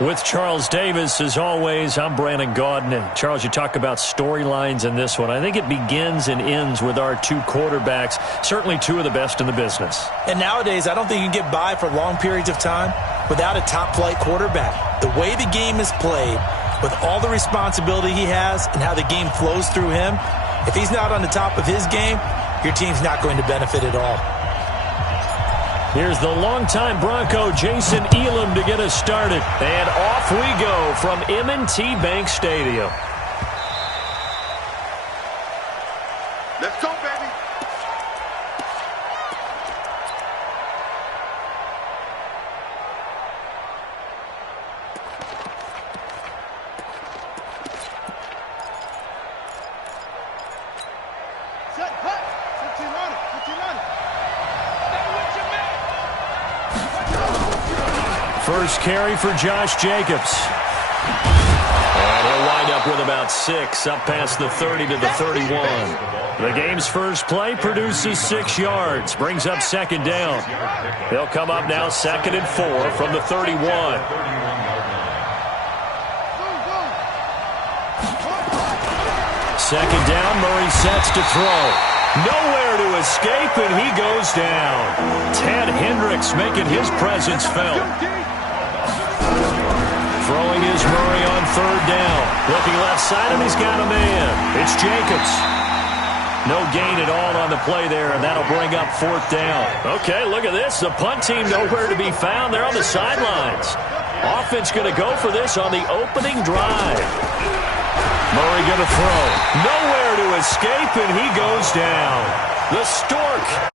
With Charles Davis, as always, I'm Brandon Gaudin. And Charles, you talk about storylines in this one. I think it begins and ends with our two quarterbacks, certainly two of the best in the business. And nowadays, I don't think you can get by for long periods of time without a top-flight quarterback. The way the game is played, with all the responsibility he has and how the game flows through him, if he's not on the top of his game, your team's not going to benefit at all. Here's the longtime Bronco, Jason Elam, to get us started. And off we go from M&T Bank Stadium. Let's go, baby. Set, hut. 15 on it. 15 on it. First carry for Josh Jacobs. And he'll wind up with about 6, up past the 30 to the 31. The game's first play produces 6 yards, brings up second down. They'll come up now 2nd and 4 from the 31. Second down, Murray sets to throw. Nowhere to escape, and he goes down. Ted Hendricks making his presence felt. Throwing is Murray on 3rd down. Looking left side, and he's got a man. It's Jacobs. No gain at all on the play there, and that'll bring up 4th down. Okay, look at this. The punt team nowhere to be found. They're on the sidelines. Offense going to go for this on the opening drive. Murray going to throw. Nowhere to escape, and he goes down. The Stork.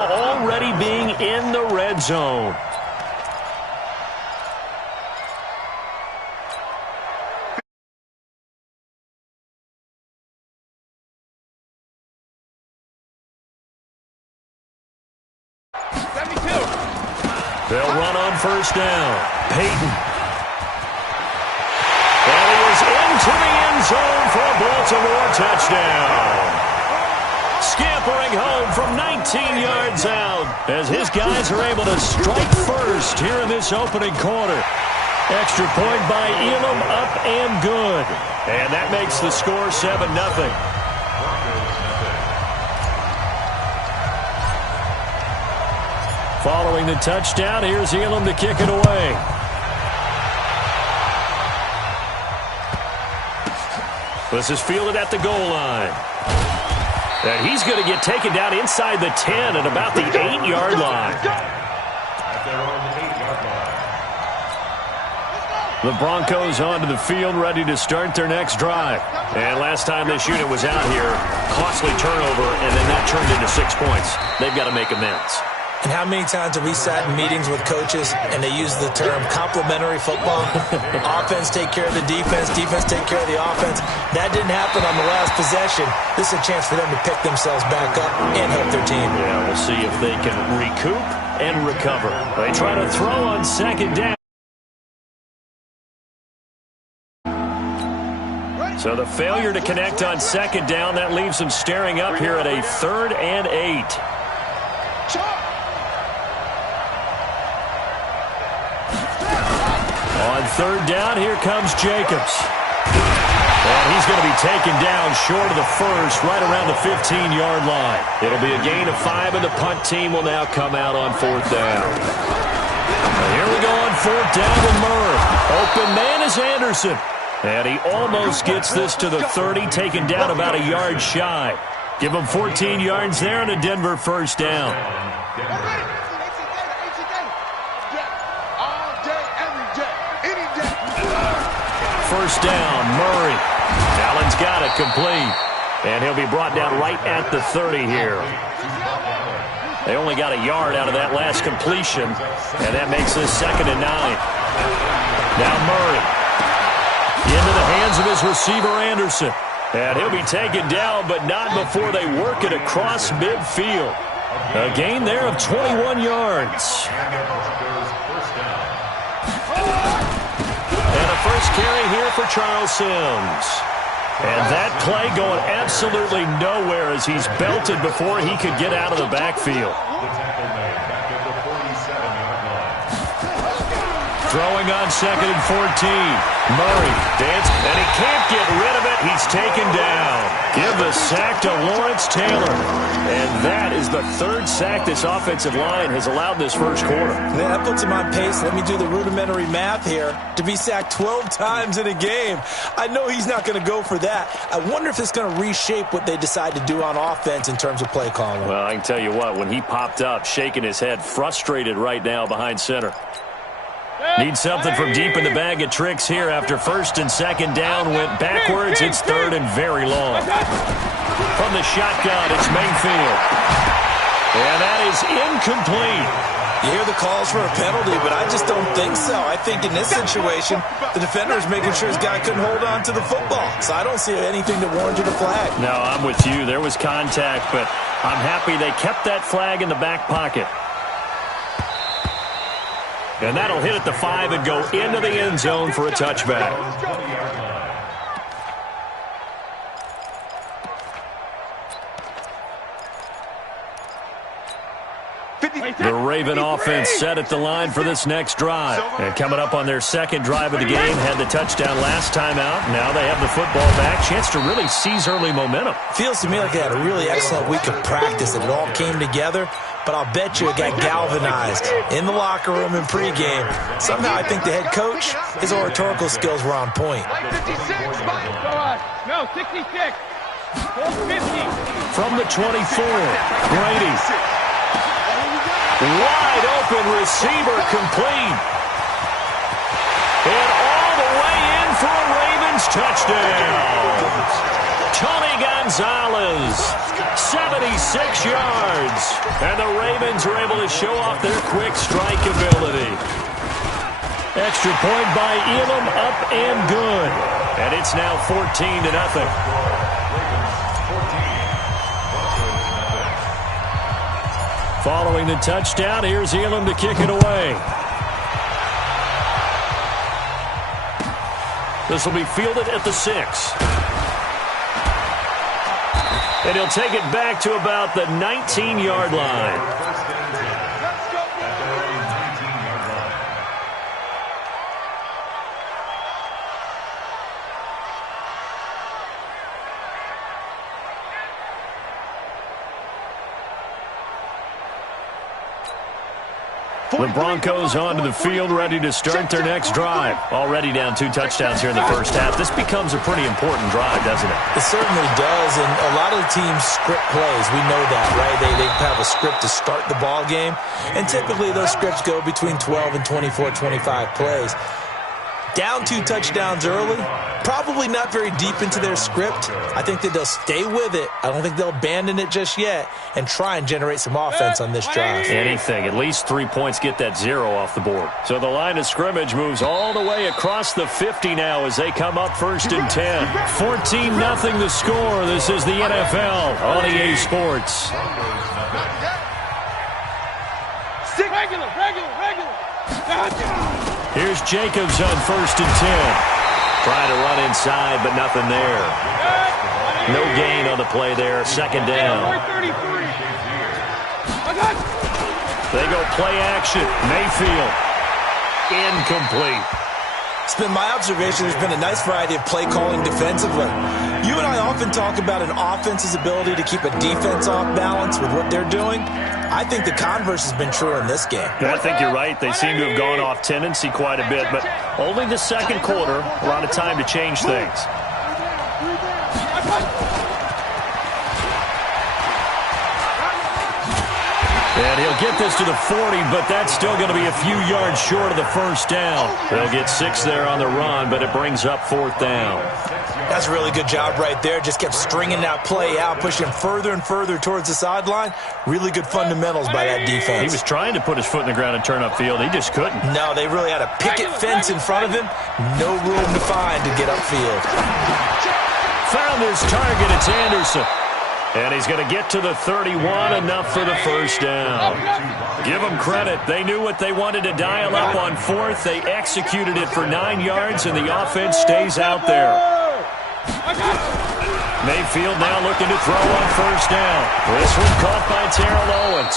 Already being in the red zone. They'll run on 1st down. Peyton. And he is into the end zone for a Baltimore touchdown. Scampering home from 19 yards out as his guys are able to strike first here in this opening quarter. Extra point by Elam, up and good. And that makes the score 7-0. Following the touchdown, here's Elam to kick it away. This is fielded at the goal line. And he's going to get taken down inside the 10 at about the 8-yard line. The Broncos onto the field, ready to start their next drive. And last time this unit was out here, costly turnover, and then that turned into 6 points. They've got to make amends. And how many times have we sat in meetings with coaches and they use the term complementary football? Offense take care of the defense, defense take care of the offense. That didn't happen on the last possession. This is a chance for them to pick themselves back up and help their team. Yeah, we'll see if they can recoup and recover. They try to throw on 2nd down. So the failure to connect on 2nd down, that leaves them staring up here at a 3rd and 8. On 3rd down, here comes Jacobs. And he's going to be taken down short of the 1st, right around the 15-yard line. It'll be a gain of 5, and the punt team will now come out on 4th down. And here we go on 4th down with Murray. Open man is Anderson. And he almost gets this to the 30, taken down about a yard shy. Give him 14 yards there and a Denver 1st down. First down, Murray. Allen's got it complete. And he'll be brought down right at the 30 here. They only got a yard out of that last completion, and that makes this 2nd and 9. Now Murray into the hands of his receiver, Anderson. And he'll be taken down, but not before they work it across midfield. A gain there of 21 yards. And a first carry here for Charles Sims. And that play going absolutely nowhere as he's belted before he could get out of the backfield. Throwing on 2nd and 14. Murray dance, and he can't get rid of it. He's taken down. Give the sack to Lawrence Taylor. And that is the 3rd sack this offensive line has allowed this first quarter. Man, that puts him on pace. Let me do the rudimentary math here. To be sacked 12 times in a game, I know he's not going to go for that. I wonder if it's going to reshape what they decide to do on offense in terms of play calling. Well, I can tell you what, when he popped up, shaking his head, frustrated right now behind center. Needs something from deep in the bag of tricks here after 1st and 2nd down. Went backwards. It's 3rd and very long. From the shotgun, it's Mayfield. And that is incomplete. You hear the calls for a penalty, but I just don't think so. I think in this situation, the defender is making sure his guy couldn't hold on to the football. So I don't see anything that warranted a flag. No, I'm with you. There was contact, but I'm happy they kept that flag in the back pocket. And that'll hit at the 5 and go into the end zone for a touchback. The Raven offense set at the line for this next drive. And coming up on their 2nd drive of the game, had the touchdown last time out. Now they have the football back. Chance to really seize early momentum. Feels to me like they had a really excellent week of practice and it all came together. But I'll bet you it got galvanized in the locker room in pregame. Somehow I think the head coach, his oratorical skills were on point. No, 66. 450. From the 24, Brady. Wide open receiver complete. And all the way in for a Ravens touchdown. Tony Gonzalez, 76 yards. And the Ravens are able to show off their quick strike ability. Extra point by Elam, up and good. And it's now 14-0. Following the touchdown, here's Elam to kick it away. This will be fielded at the 6. And he'll take it back to about the 19-yard line. The Broncos onto the field, ready to start their next drive. Already down 2 touchdowns here in the first half. This becomes a pretty important drive, doesn't it? It certainly does, and a lot of the teams script plays. We know that, right? They have a script to start the ball game, and typically those scripts go between 12 and 24, 25 plays. Down 2 touchdowns early, probably not very deep into their script. I think that they'll stay with it. I don't think they'll abandon it just yet and try and generate some offense on this drive. Anything. At least 3 points get that 0 off the board. So the line of scrimmage moves all the way across the 50 now as they come up 1st and 10. 14-0 the score. This is the NFL on EA Sports. Regular. Here's Jacobs on 1st and 10. Trying to run inside, but nothing there. No gain on the play there. 2nd down. They go play action. Mayfield. Incomplete. It's been my observation there's been a nice variety of play calling defensively. You and I often talk about an offense's ability to keep a defense off balance with what they're doing. I think the converse has been true in this game. I think you're right. They seem to have gone off tendency quite a bit, but only the 2nd quarter, a lot of time to change things. And he'll get this to the 40, but that's still going to be a few yards short of the 1st down. They'll get 6 there on the run, but it brings up 4th down. That's a really good job right there. Just kept stringing that play out, pushing further and further towards the sideline. Really good fundamentals by that defense. He was trying to put his foot in the ground and turn upfield. He just couldn't. No, they really had a picket fence in front of him. No room to find to get upfield. Found his target. It's Anderson. And he's going to get to the 31, enough for the 1st down. Give them credit. They knew what they wanted to dial up on 4th. They executed it for 9 yards, and the offense stays out there. Mayfield now looking to throw on 1st down. This one caught by Terrell Owens.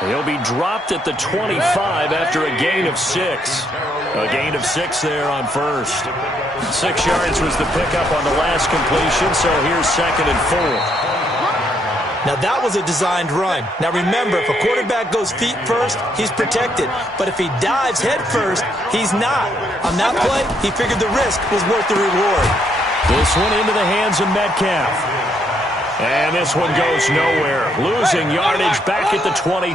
He'll be dropped at the 25 after a gain of 6. A gain of 6 there on first. 6 yards was the pickup on the last completion, so here's 2nd and 4. Now, that was a designed run. Now, remember, if a quarterback goes feet first, he's protected. But if he dives head first, he's not. On that play, he figured the risk was worth the reward. This one into the hands of Metcalf. And this one goes nowhere. Losing yardage back at the 22.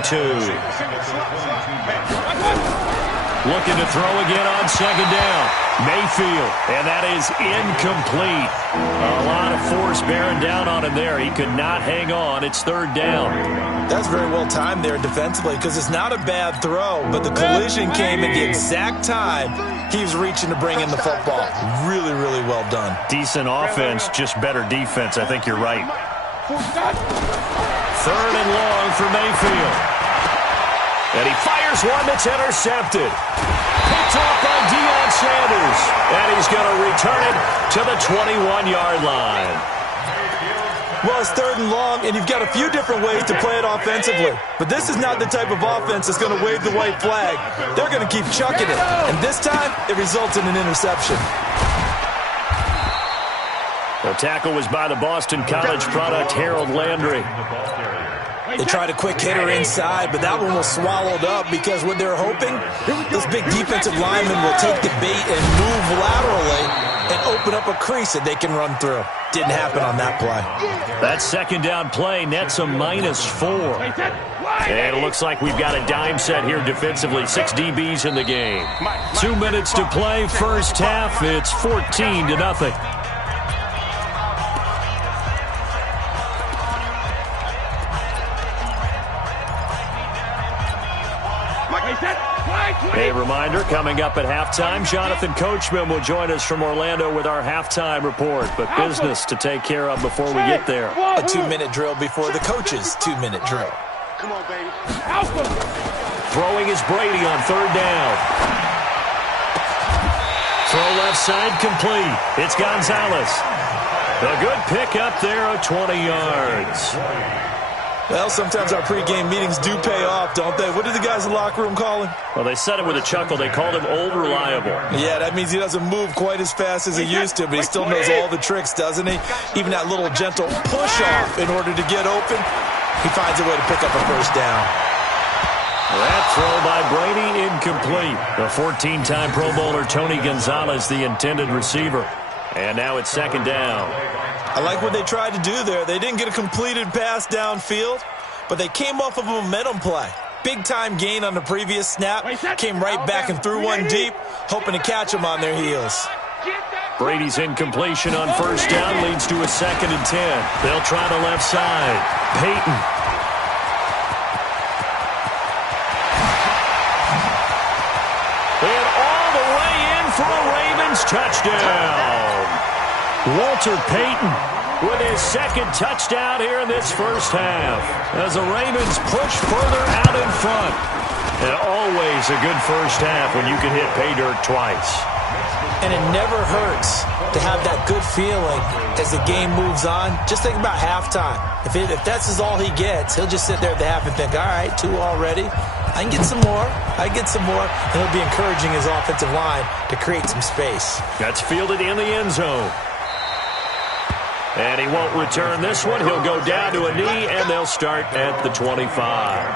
Looking to throw again on 2nd down. Mayfield, and that is incomplete. A lot of force bearing down on him there. He could not hang on. It's 3rd down. That's very well timed there defensively because it's not a bad throw, but the collision came at the exact time he was reaching to bring in the football. Really, really well done. Decent offense, just better defense. I think you're right. 3rd and long for Mayfield. And he fires one that's intercepted. Picked off by Deion Sanders. And he's going to return it to the 21-yard line. Well, it's 3rd and long, and you've got a few different ways to play it offensively. But this is not the type of offense that's going to wave the white flag. They're going to keep chucking it. And this time, it results in an interception. The tackle was by the Boston College product, Harold Landry. They tried a quick hitter inside, but that one was swallowed up because what they're hoping, this big defensive lineman will take the bait and move laterally and open up a crease that they can run through. Didn't happen on that play. That 2nd down play nets a -4. And it looks like we've got a dime set here defensively. 6 DBs in the game. 2 minutes to play, first half. It's 14-0. A reminder, coming up at halftime, Jonathan Coachman will join us from Orlando with our halftime report. But business to take care of before we get there. A 2-minute drill before the coach's 2-minute drill. Come on, baby. Throwing is Brady on 3rd down. Throw left side complete. It's Gonzalez. A good pickup there of 20 yards. Well, sometimes our pregame meetings do pay off, don't they? What did the guys in the locker room call him? Well, they said it with a chuckle. They called him Old Reliable. Yeah, that means he doesn't move quite as fast as he used to, but he still knows all the tricks, doesn't he? Even that little gentle push-off in order to get open, he finds a way to pick up a first down. That throw by Brady, incomplete. The 14-time Pro Bowler Tony Gonzalez, the intended receiver. And now it's 2nd down. I like what they tried to do there. They didn't get a completed pass downfield, but they came off of a momentum play. Big-time gain on the previous snap. Came right back and threw one deep, hoping to catch them on their heels. Brady's incompletion on 1st down leads to a 2nd and 10. They'll try the left side. Peyton. And all the way in for a Ravens touchdown. Walter Payton with his 2nd touchdown here in this first half as the Ravens push further out in front. And always a good first half when you can hit pay dirt twice. And it never hurts to have that good feeling as the game moves on. Just think about halftime. If that's all he gets, he'll just sit there at the half and think, all right, 2 already. I can get some more. And he'll be encouraging his offensive line to create some space. That's fielded in the end zone. And he won't return this one. He'll go down to a knee, and they'll start at the 25.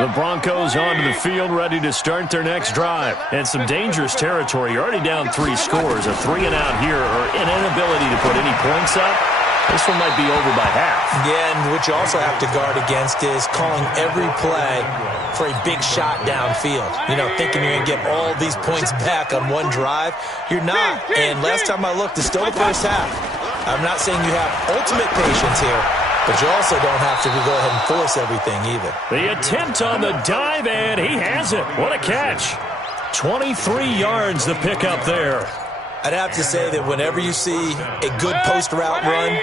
The Broncos onto the field, ready to start their next drive. And some dangerous territory. You're already down 3 scores. A 3 and out here, or an inability to put any points up. This one might be over by half. Yeah, and what you also have to guard against is calling every play for a big shot downfield. You know, thinking you're going to get all these points back on one drive. You're not. And last time I looked, it's still the first half. I'm not saying you have ultimate patience here, but you also don't have to go ahead and force everything either. The attempt on the dive, and he has it. What a catch. 23 yards the pickup there. I'd have to say that whenever you see a good post route run,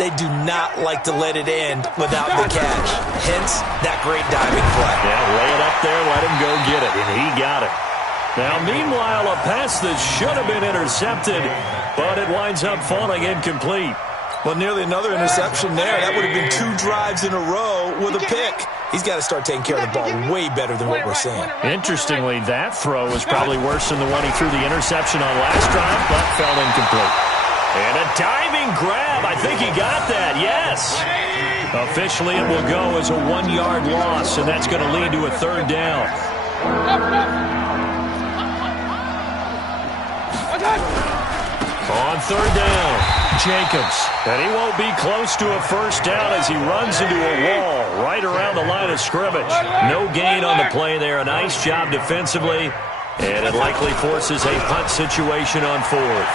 they do not like to let it end without the catch. Hence, that great diving play. Yeah, lay it up there, let him go get it, and he got it. Now, meanwhile, a pass that should have been intercepted, but it winds up falling incomplete. Well, nearly another interception there. That would have been 2 drives in a row with a pick. He's got to start taking care of the ball way better than what we're seeing. Interestingly, that throw was probably worse than the one he threw the interception on last drive, but fell incomplete. And a diving grab. I think he got that, yes. Officially, it will go as a 1-yard loss, and that's going to lead to a 3rd down. On 3rd down, Jacobs. And he won't be close to a 1st down as he runs into a wall right around the line of scrimmage. No gain on the play there. A nice job defensively. And it likely forces a punt situation on 4th.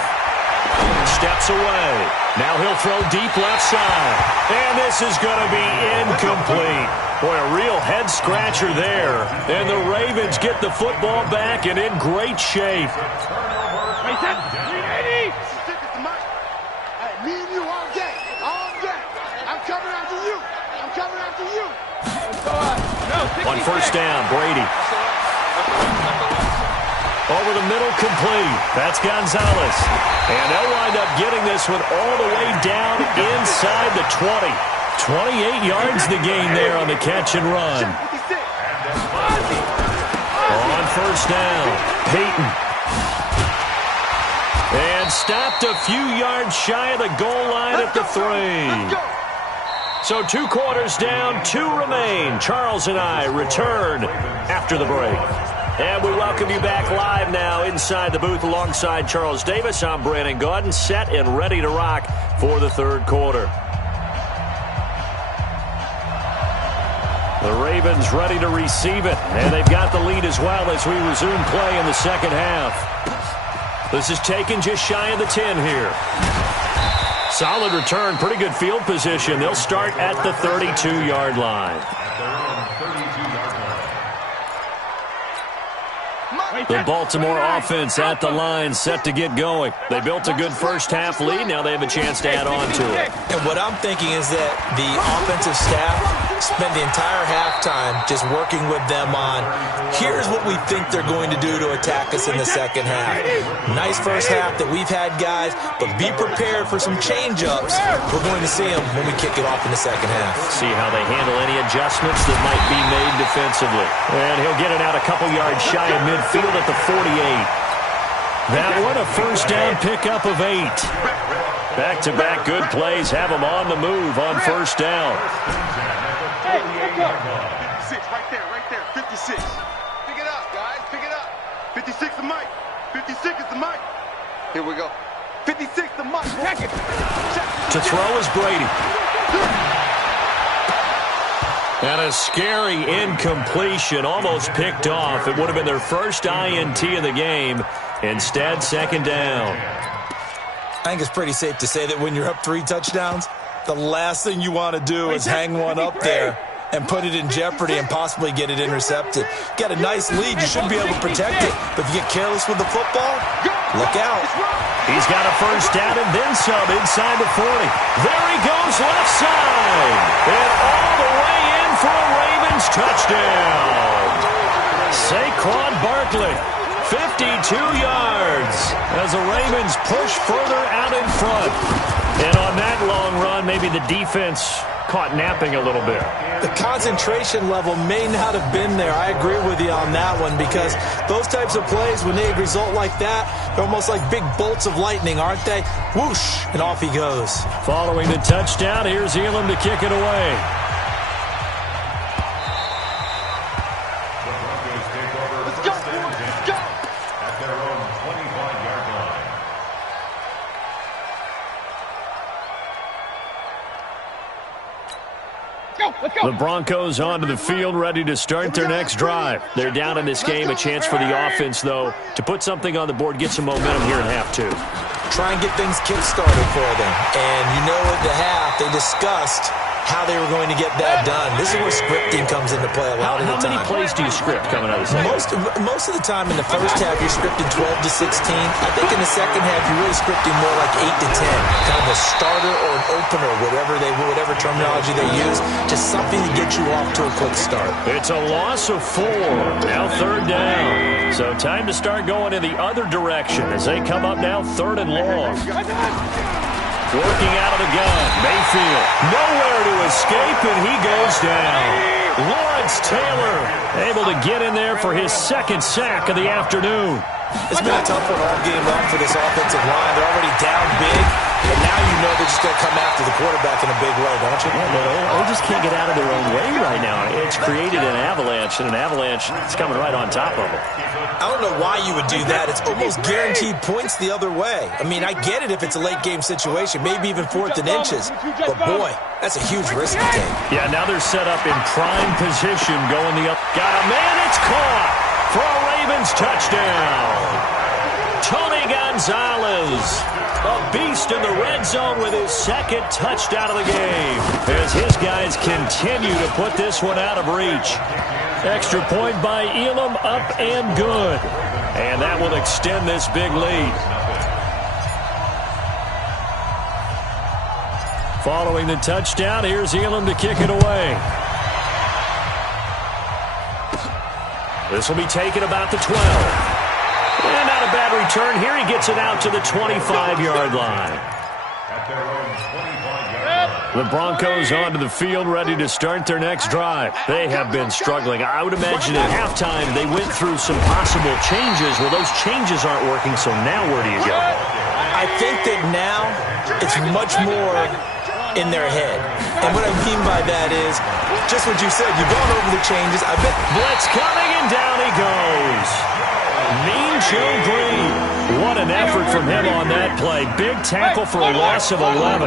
Steps away. Now he'll throw deep left side. And this is going to be incomplete. Boy, a real head-scratcher there. And the Ravens get the football back and in great shape. Me and you all day. All day. I'm coming after you. I'm coming after you. On 1st down, Brady. Over the middle, complete. That's Gonzalez. And they'll wind up getting this one all the way down inside the 20. 28 yards the gain there on the catch and run. On 1st down, Peyton. And stopped a few yards shy of the goal line at the 3. So 2 quarters down, 2 remain. Charles and I return after the break. And we welcome you back live now inside the booth alongside Charles Davis. I'm Brandon Gaudin, set and ready to rock for the 3rd quarter. The Ravens ready to receive it, and they've got the lead as well as we resume play in the 2nd half. This is taken just shy of the 10 here. Solid return, pretty good field position. They'll start at the 32-yard line. The Baltimore offense at the line, set to get going. They built a good 1st half lead. Now they have a chance to add on to it. And what I'm thinking is that the offensive staff spent the entire halftime just working with them on, here's what we think they're going to do to attack us in the 2nd half. Nice 1st half that we've had, guys, but be prepared for some change-ups. We're going to see them when we kick it off in the 2nd half. See how they handle any adjustments that might be made defensively. And he'll get it out a couple yards shy of midfield at the 48. That one a 1st down pickup of 8. Back-to-back good plays have them on the move on 1st down. Hey, let's go. 56, right there, 56. Pick it up, guys, pick it up. 56 the mic. 56 is the mic. Here we go. 56 the mic. Check it. To throw is Brady. And a scary incompletion, almost picked off. It would have been their first INT of the game. Instead, 2nd down. I think it's pretty safe to say that when you're up 3 touchdowns, the last thing you want to do is hang one up there and put it in jeopardy and possibly get it intercepted. Get a nice lead, you should be able to protect it. But if you get careless with the football, look out. He's got a 1st down and then some inside the 40. There he goes left side. And all the way in for a Ravens touchdown. Saquon Barkley, 52 yards as the Ravens push further out in front. And on that long run, maybe the defense caught napping a little bit. The concentration level may not have been there. I agree with you on that one, because those types of plays, when they result like that, they're almost like big bolts of lightning, aren't they? Whoosh, and off he goes. Following the touchdown, here's Elam to kick it away. Let's go, let's go. At their own 25-yard line. The Broncos onto the field, ready to start their next drive. They're down in this game. A chance for the offense, though, to put something on the board, get some momentum here in half 2. Try and get things kick-started for them. And you know at the half, they discussed how they were going to get that done. This is where scripting comes into play a lot of the time. How many plays do you script coming out of the second? Most of the time in the 1st half, you're scripting 12 to 16. I think in the 2nd half, you're really scripting more like 8 to 10. Kind of a starter or an opener, whatever terminology they use. Just something to get you off to a quick start. It's a loss of 4. Now 3rd down. So time to start going in the other direction as they come up now 3rd and long. Working out of the gun. Mayfield. Nowhere to escape, and he goes down. Lawrence Taylor able to get in there for his second sack of the afternoon. It's been a tough one all game long for this offensive line. They're already down big, and now you know they're just going to come after the quarterback in a big way, don't you? Yeah, they just can't get out of their own way right now. It's created an avalanche, and an avalanche is coming right on top of them. I don't know why you would do that. It's almost guaranteed points the other way. I mean, I get it if it's a late-game situation, maybe even 4th and inches. But, boy, that's a huge risk to take. Yeah, now they're set up in prime position going the up. Got a man, it's caught for a Ravens touchdown. Tony Gonzalez, a beast in the red zone with his second touchdown of the game, as his guys continue to put this one out of reach. Extra point by Elam, up and good. And that will extend this big lead. Following the touchdown, here's Elam to kick it away. This will be taken about the 12. And not a bad return here. He gets it out to the 25-yard line. The Broncos onto the field, ready to start their next drive. They have been struggling. I would imagine at halftime they went through some possible changes. Well, those changes aren't working, so now where do you go? I think that now it's much more in their head. And what I mean by that is just what you said. You've gone over the changes. I bet blitz coming, and down he goes. Mean Joe Green. What an effort from him on that play. Big tackle for a loss of 11.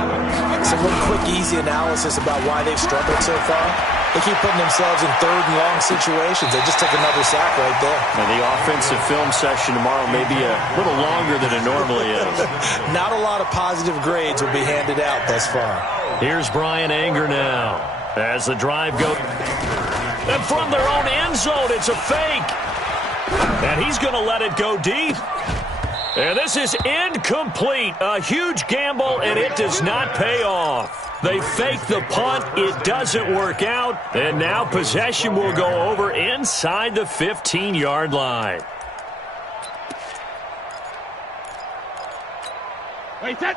Some real quick, easy analysis about why they've struggled so far. They keep putting themselves in 3rd and long situations. They just took another sack right there. And the offensive film session tomorrow may be a little longer than it normally is. Not a lot of positive grades will be handed out thus far. Here's Brian Anger now as the drive goes. And from their own end zone, it's a fake. And he's going to let it go deep. And this is incomplete. A huge gamble, and it does not pay off. They fake the punt. It doesn't work out. And now possession will go over inside the 15-yard line. Wait, 20.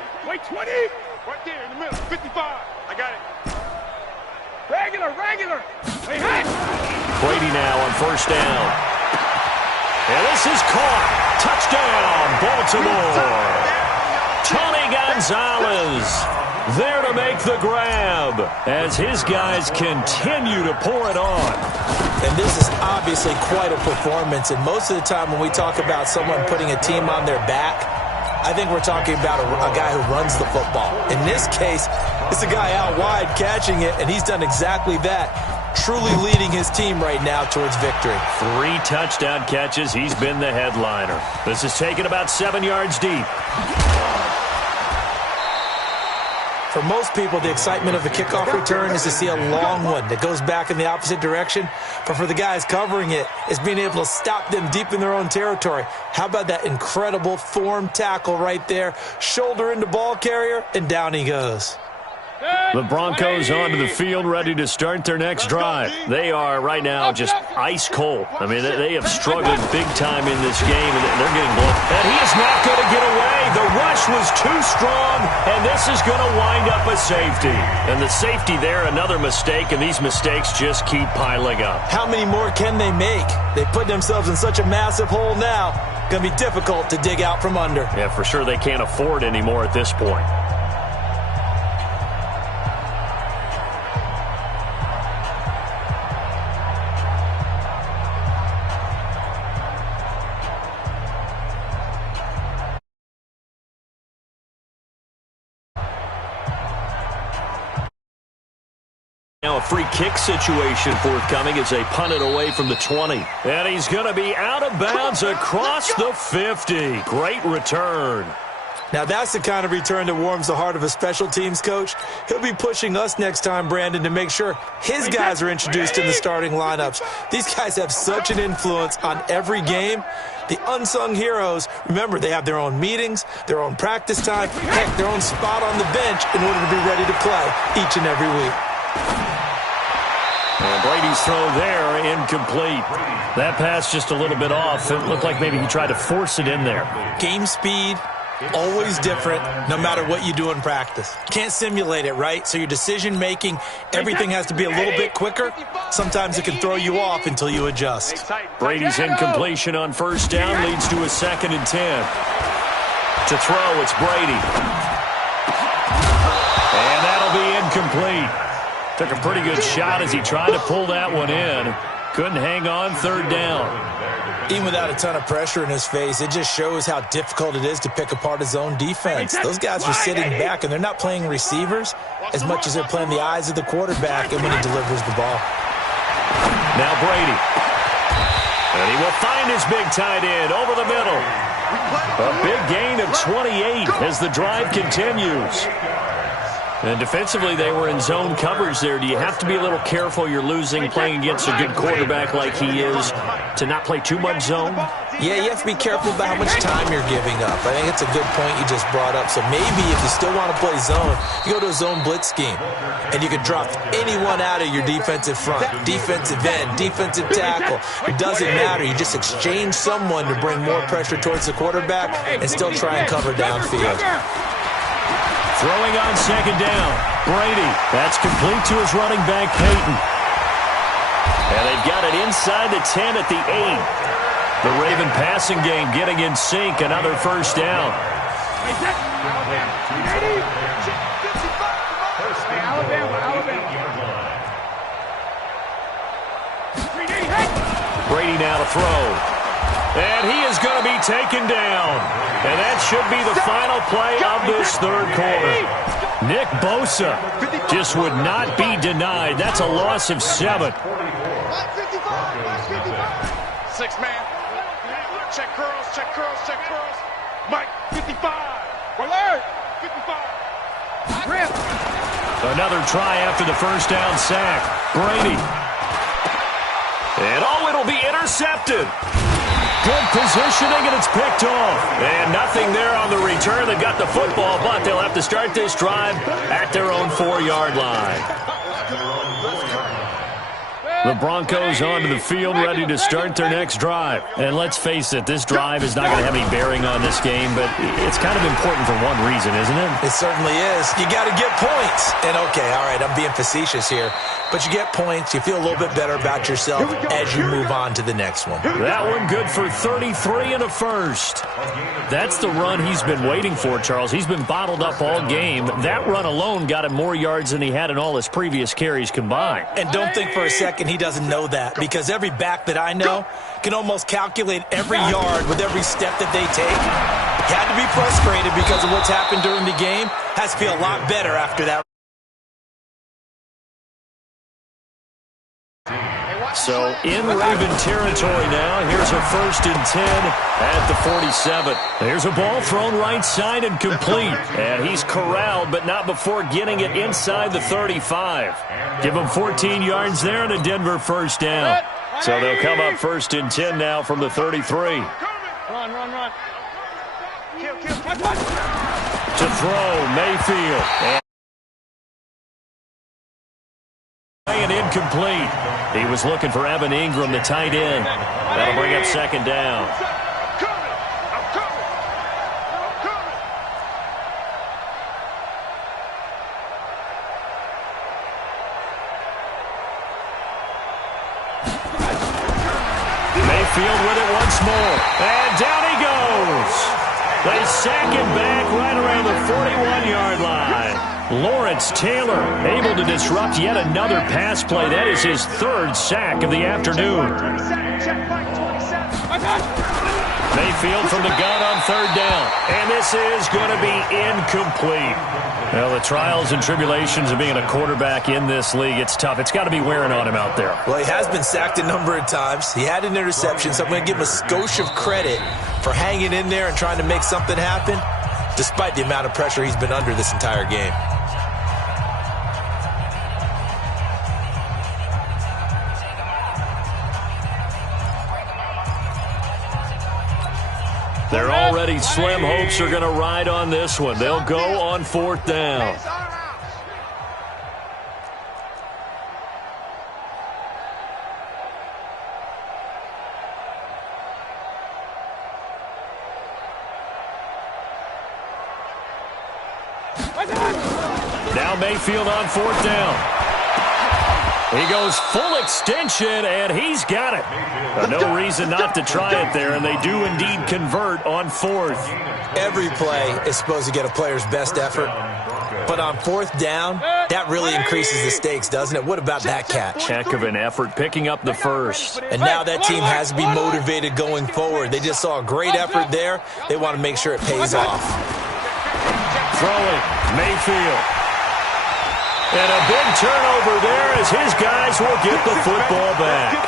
Right there in the middle, 55. I got it. Regular. Hey. Brady now on 1st down. And this is caught. Touchdown, Baltimore. Tony Gonzalez there to make the grab as his guys continue to pour it on. And this is obviously quite a performance. And most of the time when we talk about someone putting a team on their back, I think we're talking about a guy who runs the football. In this case, it's a guy out wide catching it, and he's done exactly that. Truly leading his team right now towards victory. 3 touchdown catches. He's been the headliner. This is taken about 7 yards deep. For most people, the excitement of a kickoff return is to see a long one that goes back in the opposite direction. But for the guys covering it, it's being able to stop them deep in their own territory. How about that incredible form tackle right there? Shoulder into ball carrier, and down he goes. The Broncos onto the field, ready to start their next drive. They are right now just ice cold. I mean, they have struggled big time in this game, and they're getting blown. And he is not going to get away. The rush was too strong, and this is going to wind up a safety. And the safety there, another mistake, and these mistakes just keep piling up. How many more can they make? They put themselves in such a massive hole now. Going to be difficult to dig out from under. Yeah, for sure they can't afford anymore at this point. Now a free kick situation forthcoming as they punt it away from the 20. And he's going to be out of bounds across the 50. Great return. Now that's the kind of return that warms the heart of a special teams coach. He'll be pushing us next time, Brandon, to make sure his guys are introduced in the starting lineups. These guys have such an influence on every game. The unsung heroes, remember, they have their own meetings, their own practice time, heck, their own spot on the bench in order to be ready to play each and every week. And Brady's throw there, incomplete. That pass just a little bit off. It looked like maybe he tried to force it in there. Game speed, always different no matter what you do in practice. Can't simulate it, right? So your decision-making, everything has to be a little bit quicker. Sometimes it can throw you off until you adjust. Brady's incompletion on first down leads to a 2nd and 10. To throw, it's Brady. And that'll be incomplete. Took a pretty good shot as he tried to pull that one in. Couldn't hang on 3rd down. Even without a ton of pressure in his face, it just shows how difficult it is to pick apart his own defense. Those guys are sitting back, and they're not playing receivers as much as they're playing the eyes of the quarterback and when he delivers the ball. Now Brady. And he will find his big tight end over the middle. A big gain of 28 as the drive continues. And defensively, they were in zone coverage there. Do you have to be a little careful you're losing playing against a good quarterback like he is to not play too much zone? Yeah, you have to be careful about how much time you're giving up. I think it's a good point you just brought up. So maybe if you still want to play zone, you go to a zone blitz scheme. And you can drop anyone out of your defensive front, defensive end, defensive tackle. It doesn't matter. You just exchange someone to bring more pressure towards the quarterback and still try and cover downfield. Throwing on 2nd down, Brady. That's complete to his running back, Peyton. And they've got it inside the 10 at the 8. The Raven passing game getting in sync. Another first down. Brady now to throw. And he is going to be taken down. And that should be the final play of this 3rd quarter. Nick Bosa just would not be denied. That's a loss of 7. 6 man. Check curls, check curls, check curls. Mike, 55. Alert, 55. Rip. Another try after the first down sack. Brady. And it'll be intercepted. Good positioning, and it's picked off. And nothing there on the return. They've got the football, but they'll have to start this drive at their own 4-yard line. The Broncos onto the field, ready to start their next drive. And let's face it, this drive is not going to have any bearing on this game, but it's kind of important for one reason, isn't it? It certainly is. You got to get points. And, okay, all right, I'm being facetious here. But you get points, you feel a little bit better about yourself as you move on to the next one. That one good for 33 and a first. That's the run he's been waiting for, Charles. He's been bottled up all game. That run alone got him more yards than he had in all his previous carries combined. And don't think for a second he doesn't know that, because every back that I know can almost calculate every yard with every step that they take. He had to be frustrated because of what's happened during the game. Has to feel a lot better after that. So in Raven territory now. Here's a 1st and 10 at the 47. Here's a ball thrown right side and complete. And he's corralled, but not before getting it inside the 35. Give him 14 yards there and a Denver first down. So they'll come up 1st and 10 now from the 33. Run. Kill. To throw, Mayfield. And incomplete. He was looking for Evan Ingram, the tight end. That'll bring up 2nd down. I'm coming. Mayfield with it once more. And down he goes. They sack him back right around the 41-yard line. Lawrence Taylor able to disrupt yet another pass play. That is his 3rd sack of the afternoon. Mayfield from the gun on 3rd down. And this is going to be incomplete. Well, the trials and tribulations of being a quarterback in this league, it's tough. It's got to be wearing on him out there. Well, he has been sacked a number of times. He had an interception, so I'm going to give him a skosh of credit for hanging in there and trying to make something happen, despite the amount of pressure he's been under this entire game. They're already slim hopes are going to ride on this one. They'll go on 4th down. Now Mayfield on 4th down. He goes full extension, and he's got it. No reason not to try it there, and they do indeed convert on 4th. Every play is supposed to get a player's best effort, but on 4th down, that really increases the stakes, doesn't it? What about that catch? Heck of an effort picking up the first. And now that team has to be motivated going forward. They just saw a great effort there. They want to make sure it pays off. Throwing, Mayfield. And a big turnover there as his guys will get the football back.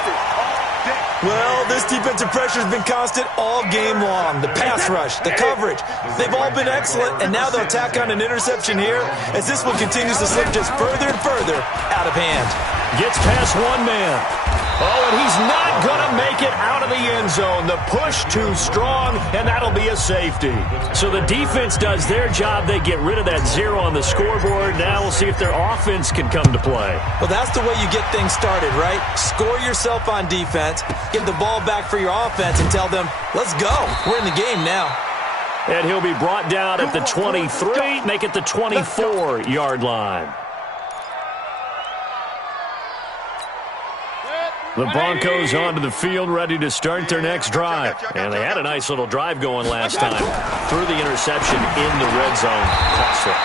Well, this defensive pressure has been constant all game long. The pass rush, the coverage, they've all been excellent, and now they'll tack on an interception here as this one continues to slip just further and further out of hand. Gets past one man. Oh, and he's not going to make it out of the end zone. The push too strong, and that'll be a safety. So the defense does their job. They get rid of that 0 on the scoreboard. Now we'll see if their offense can come to play. Well, that's the way you get things started, right? Score yourself on defense, get the ball back for your offense, and tell them, let's go. We're in the game now. And he'll be brought down at the 23, make it the 24-yard line. The Broncos onto the field, ready to start their next drive. And they had a nice little drive going last time. Threw the interception in the red zone. Costly.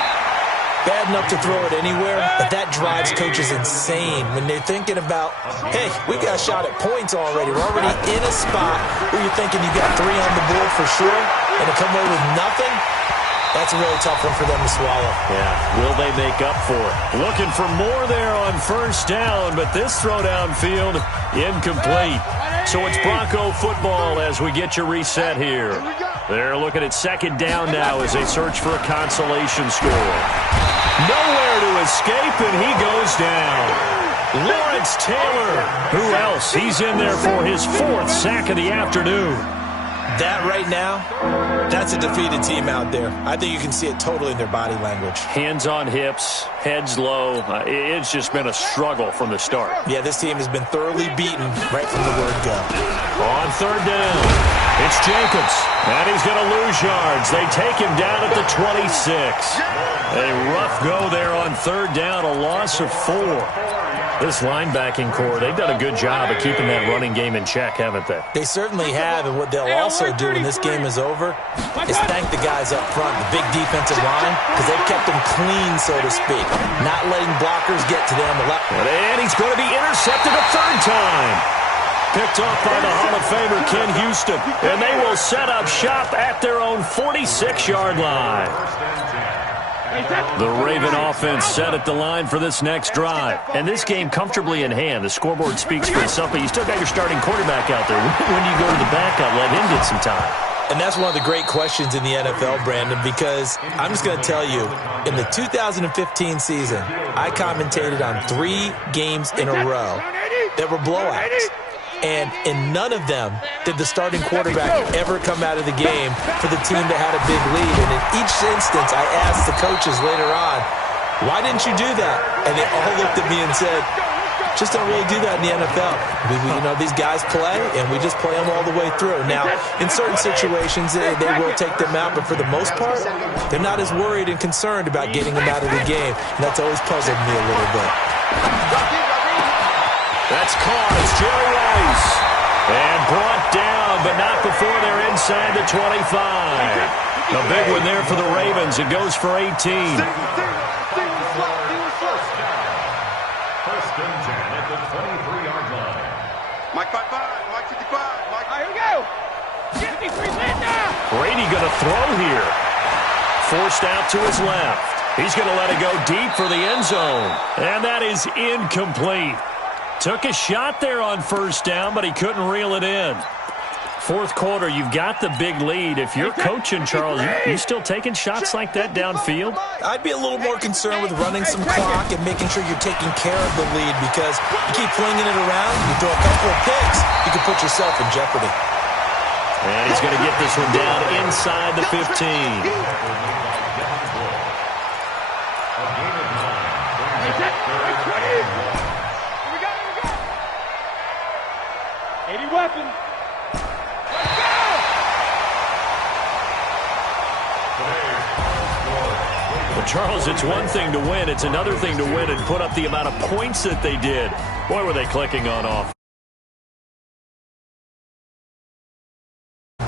Bad enough to throw it anywhere, but that drives coaches insane when they're thinking about, hey, we've got a shot at points already. We're already in a spot where you're thinking you got 3 on the board for sure, and to come away with nothing, that's a really tough one for them to swallow. Yeah, will they make up for it? Looking for more there on 1st down, but this throw downfield, incomplete. So it's Bronco football as we get your reset here. They're looking at 2nd down now as they search for a consolation score. Nowhere to escape, and he goes down. Lawrence Taylor. Who else? He's in there for his 4th sack of the afternoon. That right now, that's a defeated team out there. I think you can see it totally in their body language. Hands on hips, heads low. It's just been a struggle from the start. Yeah, this team has been thoroughly beaten right from the word go. On 3rd down, it's Jacobs, and he's going to lose yards. They take him down at the 26. A rough go there on 3rd down, a loss of 4. This linebacking core, they've done a good job of keeping that running game in check, haven't they? They certainly have, and what they'll also do when this game is over is thank the guys up front, the big defensive line, because they've kept them clean, so to speak, not letting blockers get to them. And he's going to be intercepted a 3rd time. Picked off by the Hall of Famer Ken Houston, and they will set up shop at their own 46-yard line. The Raven offense set at the line for this next drive. And this game comfortably in hand. The scoreboard speaks for itself, but you still got your starting quarterback out there. When do you go to the backup, let him get some time? And that's one of the great questions in the NFL, Brandon, because I'm just going to tell you, in the 2015 season, I commentated on 3 games in a row that were blowouts. And in none of them did the starting quarterback ever come out of the game for the team that had a big lead. And in each instance, I asked the coaches later on, why didn't you do that? And they all looked at me and said, just don't really do that in the NFL. You know, these guys play, and we just play them all the way through. Now, in certain situations, they will take them out, but for the most part, they're not as worried and concerned about getting them out of the game. And that's always puzzled me a little bit. That's caught. It's Jerry Rice. And brought down, but not before they're inside the 25. A big one there for the Ravens. It goes for 18. First and 10 at the 23-yard line. Mike 55, Mike 55, Mike. All right, here we go. 53 Linda. Brady going to throw here. Forced out to his left. He's going to let it go deep for the end zone. And that is incomplete. Took a shot there on 1st down, but he couldn't reel it in. 4th quarter, you've got the big lead. If you're coaching, Charles, you still taking shots like that downfield? I'd be a little more concerned with running some clock and making sure you're taking care of the lead, because you keep flinging it around, you throw a couple of picks, you can put yourself in jeopardy. And he's going to get this one down inside the 15. 80 weapons. The Charles, it's one thing to win. It's another thing to win and put up the amount of points that they did. Boy, were they clicking on off.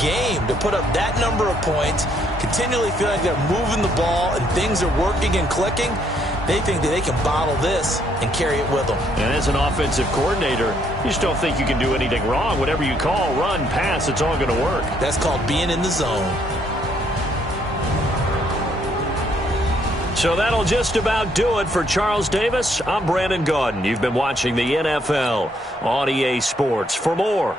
Game to put up that number of points, continually feeling like they're moving the ball and things are working and clicking. They think that they can bottle this and carry it with them. And as an offensive coordinator, you just don't think you can do anything wrong. Whatever you call, run, pass, it's all going to work. That's called being in the zone. So that'll just about do it for Charles Davis. I'm Brandon Gaudin. You've been watching the NFL on EA Sports. For more...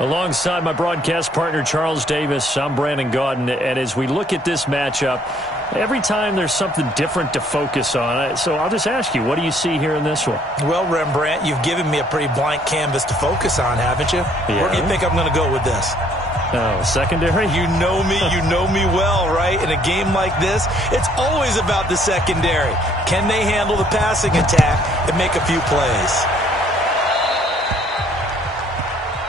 Alongside my broadcast partner, Charles Davis, I'm Brandon Gaudin. And as we look at this matchup, every time there's something different to focus on. So I'll just ask you, what do you see here in this one? Well, Rembrandt, you've given me a pretty blank canvas to focus on, haven't you? Yeah. Where do you think I'm going to go with this? Oh, secondary? You know me well, right? In a game like this, it's always about the secondary. Can they handle the passing attack and make a few plays?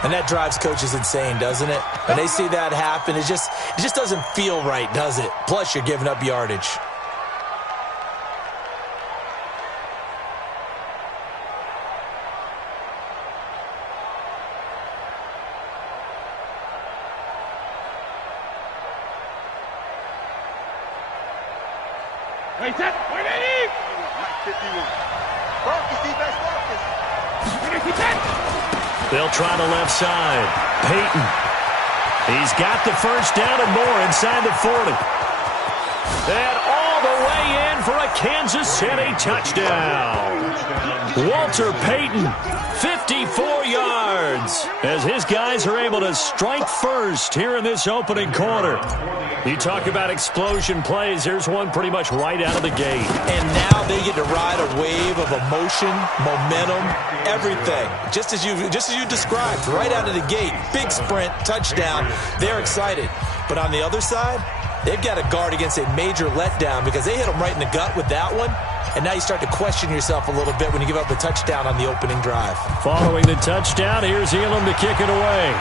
And that drives coaches insane, doesn't it? When they see that happen, it just doesn't feel right, does it? Plus, you're giving up yardage. Wait, set. Wait, ready. Mike 51. Marcus, defense, Marcus. Ready, set. They'll try the left side. Peyton. He's got the first down and more inside the 40. And all the way in for a Kansas City touchdown. Walter Payton, 54 yards, as his guys are able to strike first here in this opening quarter. You talk about explosion plays. Here's one pretty much right out of the gate. And now they get to ride a wave of emotion, momentum, everything. Just as you described, right out of the gate. Big sprint, touchdown. They're excited. But on the other side, they've got to guard against a major letdown because they hit them right in the gut with that one. And now you start to question yourself a little bit when you give up a touchdown on the opening drive. Following the touchdown, here's Elam to kick it away.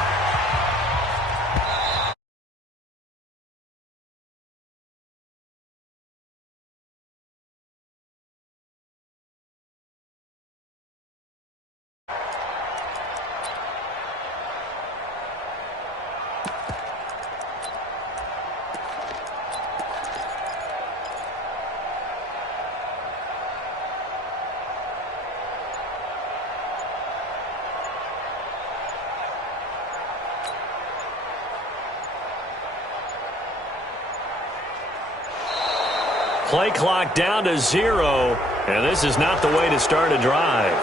Play clock down to 0, and this is not the way to start a drive.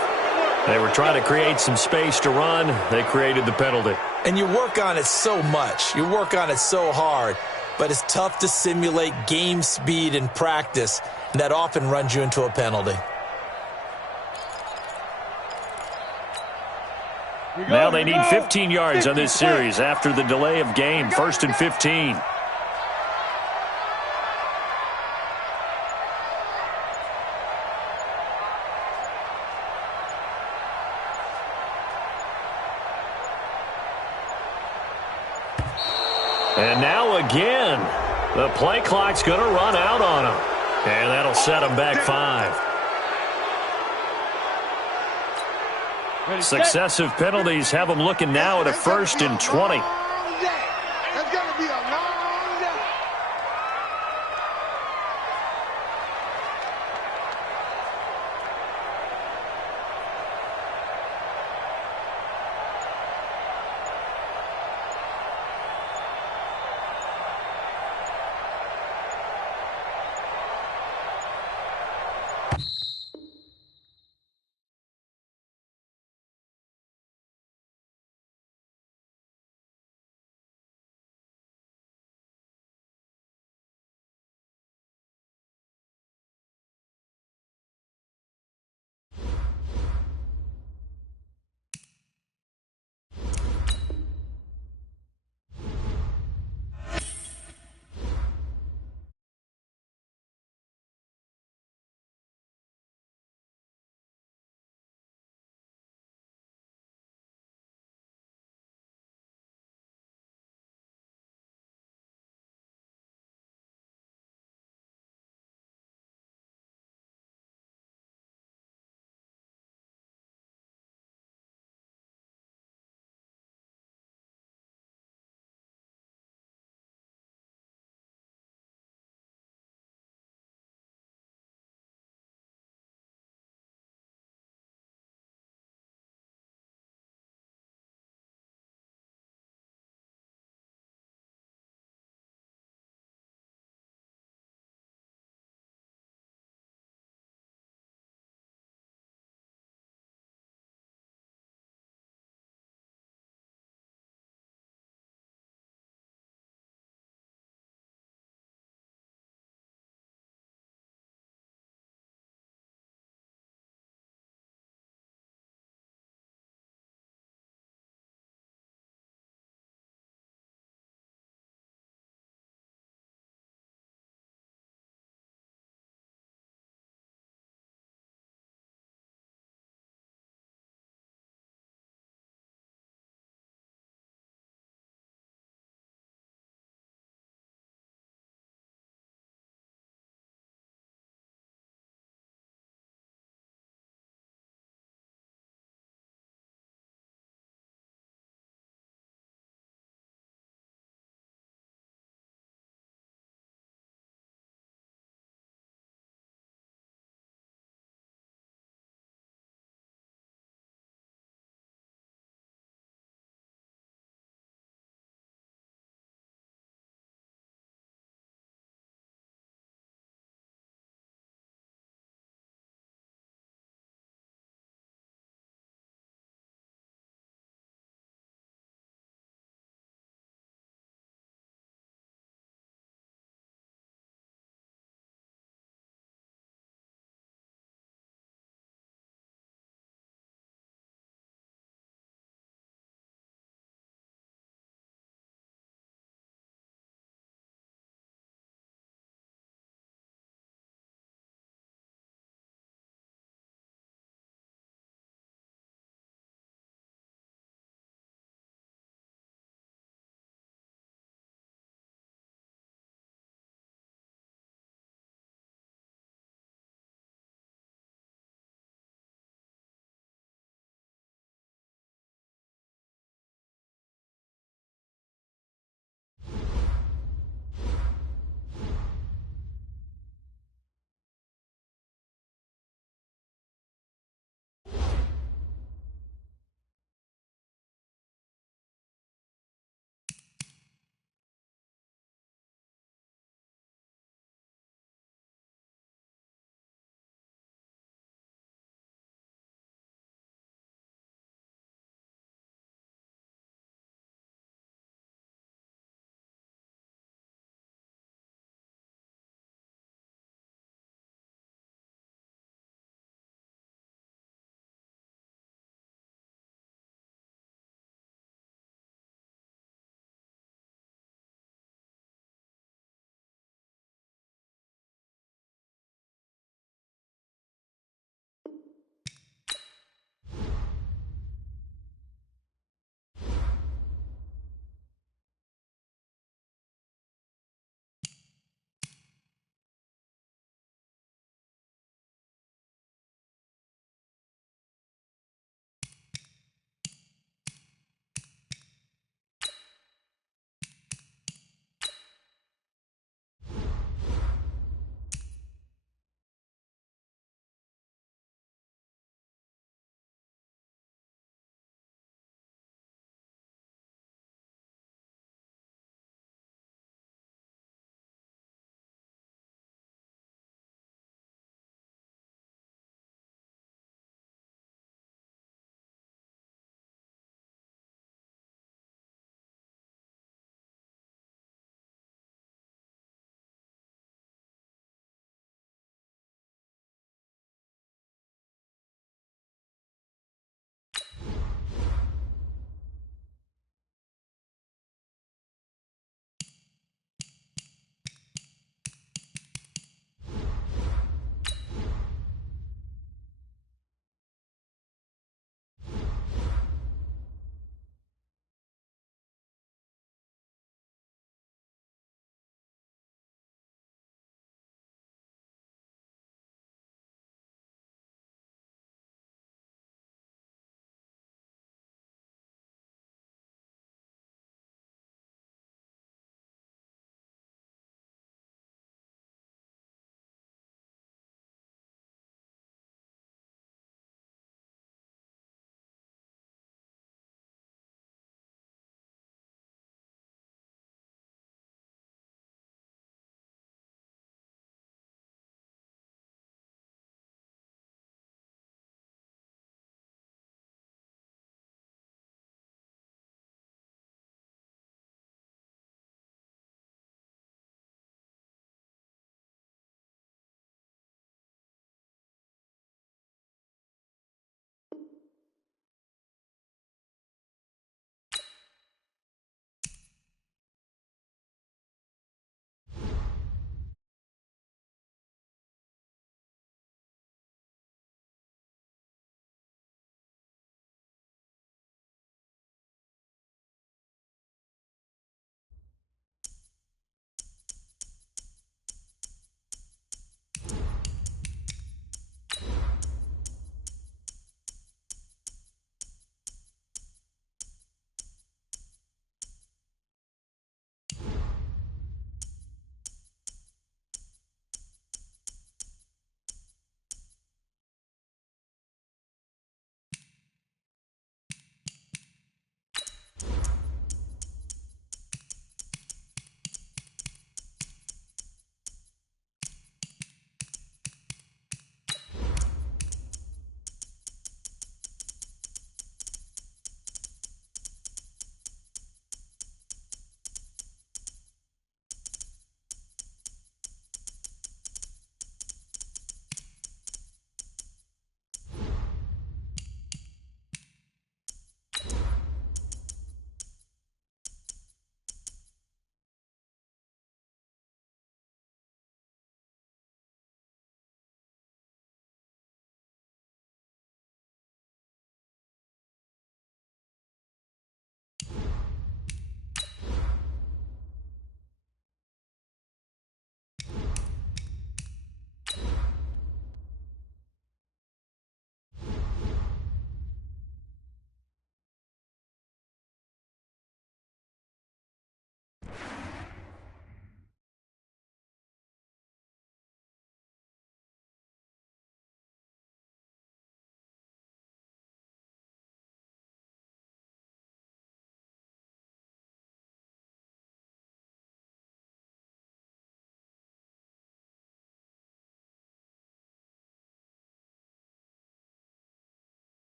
They were trying to create some space to run. They created the penalty. And you work on it so much. You work on it so hard. But it's tough to simulate game speed in practice, and that often runs you into a penalty. Now they need 15 yards on this series after the delay of game. 1st and 15. And now again, the play clock's going to run out on them. And that'll set them back 5. Successive penalties have them looking now at a 1st and 20.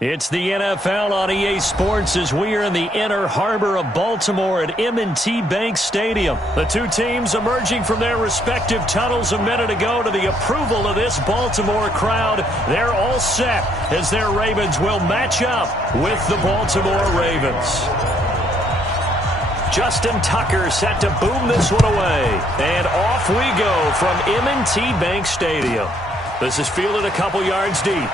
It's the NFL on EA Sports as we are in the inner harbor of Baltimore at M&T Bank Stadium. The two teams emerging from their respective tunnels a minute ago to the approval of this Baltimore crowd. They're all set as their Ravens will match up with the Baltimore Ravens. Justin Tucker set to boom this one away. And off we go from M&T Bank Stadium. This is fielded a couple yards deep.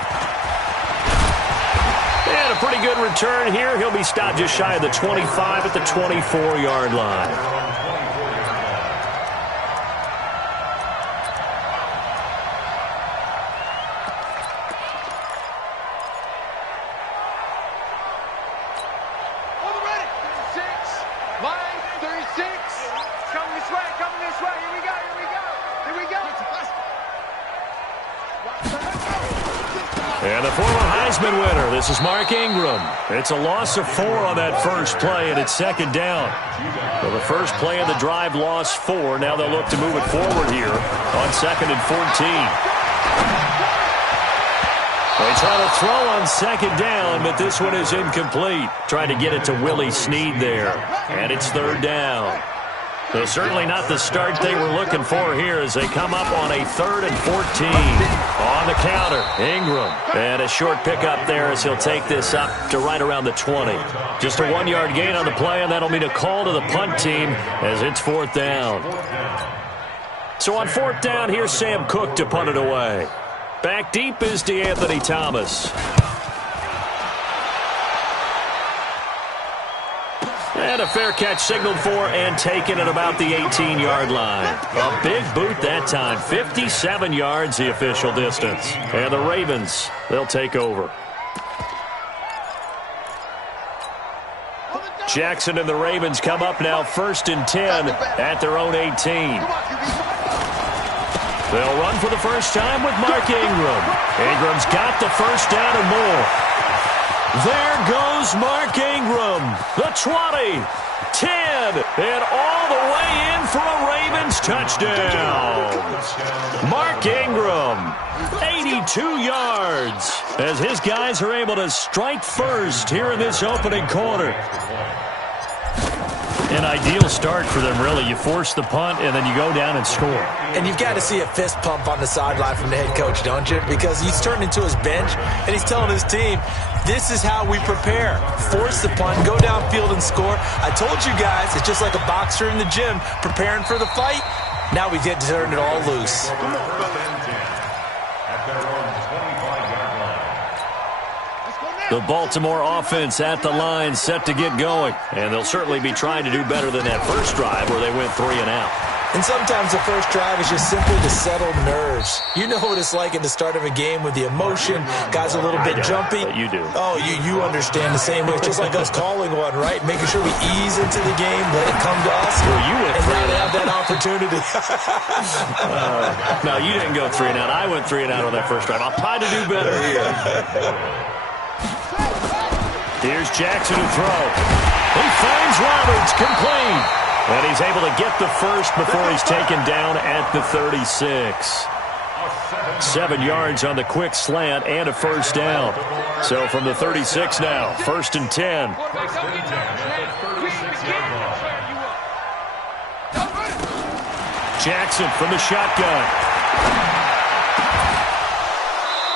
And a pretty good return here. He'll be stopped just shy of the 25 at the 24-yard line. And the former Heisman winner, this is Mark Ingram. It's a loss of 4 on that first play, and it's second down. So the first play of the drive lost 4. Now they'll look to move it forward here on 2nd and 14. They try to throw on second down, but this one is incomplete. Trying to get it to Willie Snead there, and it's third down. So certainly not the start they were looking for here as they come up on a 3rd and 14. On the counter, Ingram. And a short pickup there as he'll take this up to right around the 20. Just a 1-yard gain on the play, and that'll mean a call to the punt team as it's 4th down. So on 4th down, here's Sam Cook to punt it away. Back deep is DeAnthony Thomas. And a fair catch signaled for and taken at about the 18-yard line. A big boot that time. 57 yards the official distance. And the Ravens, they'll take over. Jackson and the Ravens come up now 1st and 10 at their own 18. They'll run for the first time with Mark Ingram. Ingram's got the first down and more. There goes Mark Ingram. The 20, 10, and all the way in for a Ravens touchdown. Mark Ingram, 82 yards, as his guys are able to strike first here in this opening quarter. An ideal start for them, really. You force the punt, and then you go down and score. And you've got to see a fist pump on the sideline from the head coach, don't you? Because he's turned into his bench, and he's telling his team, this is how we prepare. Force the punt, go downfield and score. I told you guys, it's just like a boxer in the gym preparing for the fight. Now we get to turn it all loose. The Baltimore offense at the line, set to get going. And they'll certainly be trying to do better than that first drive where they went 3 and out. And sometimes the first drive is just simply to settle nerves. You know what it's like at the start of a game with the emotion. Guys a little bit jumpy. You do. Oh, you understand the same way. It's just like us calling one, right? Making sure we ease into the game, let it come to us. Well, you went and 3 now and they out. have that opportunity. No, you didn't go 3 and out. I went 3 and out on that first drive. I'll try to do better here. Here's Jackson to throw. He finds Roberts, complete. And he's able to get the first before he's taken down at the 36. 7 yards on the quick slant and a first down. So from the 36 now, 1st and 10. Jackson from the shotgun.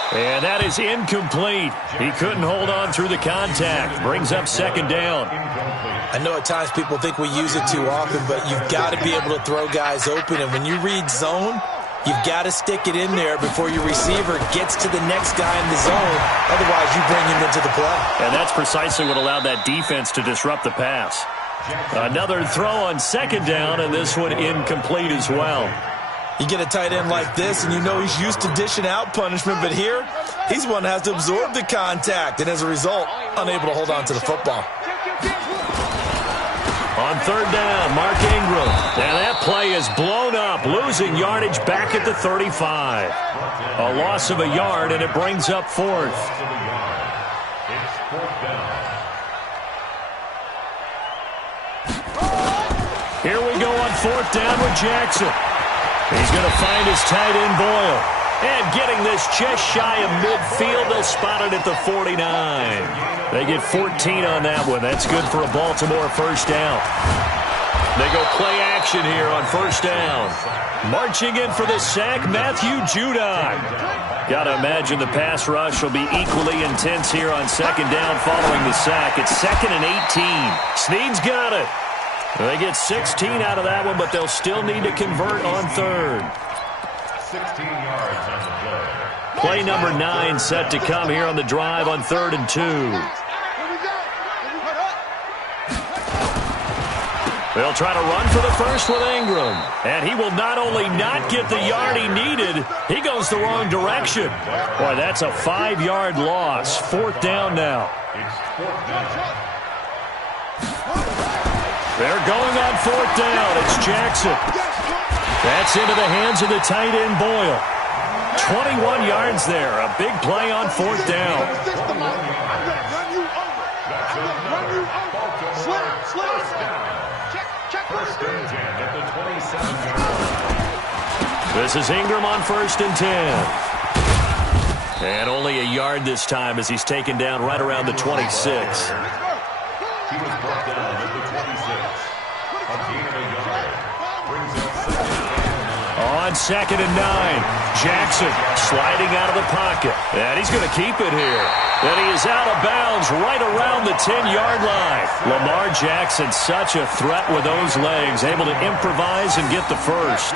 And that is incomplete. He couldn't hold on through the contact. Brings up 2nd down. I know at times people think we use it too often, but you've got to be able to throw guys open. And when you read zone, you've got to stick it in there before your receiver gets to the next guy in the zone. Otherwise, you bring him into the play. And that's precisely what allowed that defense to disrupt the pass. Another throw on 2nd down, and this one incomplete as well. You get a tight end like this, and you know he's used to dishing out punishment, but here, he's one that has to absorb the contact, and as a result, unable to hold on to the football. On 3rd down, Mark Ingram. And that play is blown up, losing yardage back at the 35. A loss of a yard, and it brings up 4th. Here we go on 4th down with Jackson. He's going to find his tight end, Boyle. And getting this just shy of midfield, they'll spot it at the 49. They get 14 on that one. That's good for a Baltimore first down. They go play action here on first down. Marching in for the sack, Matthew Judon. Got to imagine the pass rush will be equally intense here on second down following the sack. It's 2nd and 18. Snead's got it. They get 16 out of that one, but they'll still need to convert on third. 16 yards on the play. Play number 9 set to come here on the drive on 3rd and 2. They'll try to run for the first with Ingram. And he will not only not get the yard he needed, he goes the wrong direction. Boy, that's a 5-yard loss. 4th down now. They're going on 4th down. It's Jackson. That's into the hands of the tight end, Boyle. 21 yards there. A big play on 4th down. This is Ingram on 1st and 10. And only a yard this time as he's taken down right around the 26. He was brought down at the 26. A gain of a yard. Brings up 2nd and 9. Jackson sliding out of the pocket. And he's going to keep it here. And he is out of bounds right around the 10-yard line. Lamar Jackson, such a threat with those legs, able to improvise and get the first.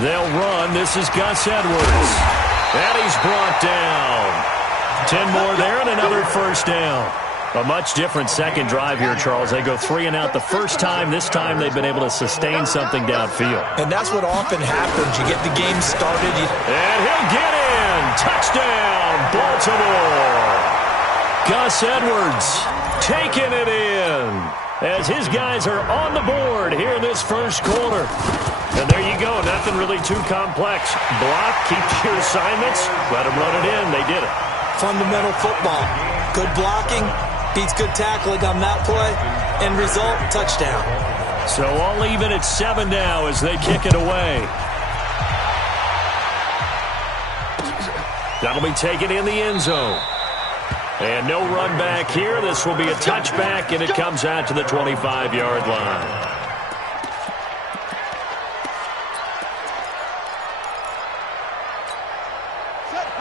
They'll run. This is Gus Edwards. And he's brought down. 10 more there and another first down. A much different second drive here, Charles. They go 3 and out the first time. This time they've been able to sustain something downfield. And that's what often happens. You get the game started. And he'll get in. Touchdown, Baltimore. Gus Edwards taking it in as his guys are on the board here in this first quarter. And there you go. Nothing really too complex. Block, keep your assignments, let them run it in. They did it. Fundamental football. Good blocking beats good tackling on that play. End result, touchdown. So all even at 7 now as they kick it away. That'll be taken in the end zone. And no run back here. This will be a touchback, and it comes out to the 25-yard line.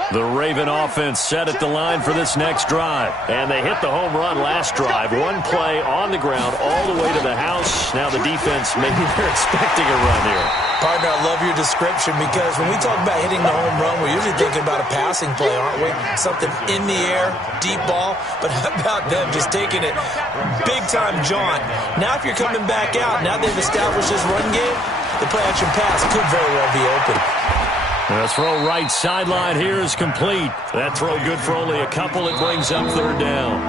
The Raven offense set at the line for this next drive. And they hit the home run last drive. One play on the ground all the way to the house. Now the defense, maybe they're expecting a run here. Partner, I love your description because when we talk about hitting the home run, we're usually thinking about a passing play, aren't we? Something in the air, deep ball. But how about them just taking it big-time jaunt? Now if you're coming back out, now they've established this run game, the play-action pass could very well be open. The throw right sideline here is complete. That throw good for only a couple. It brings up 3rd down.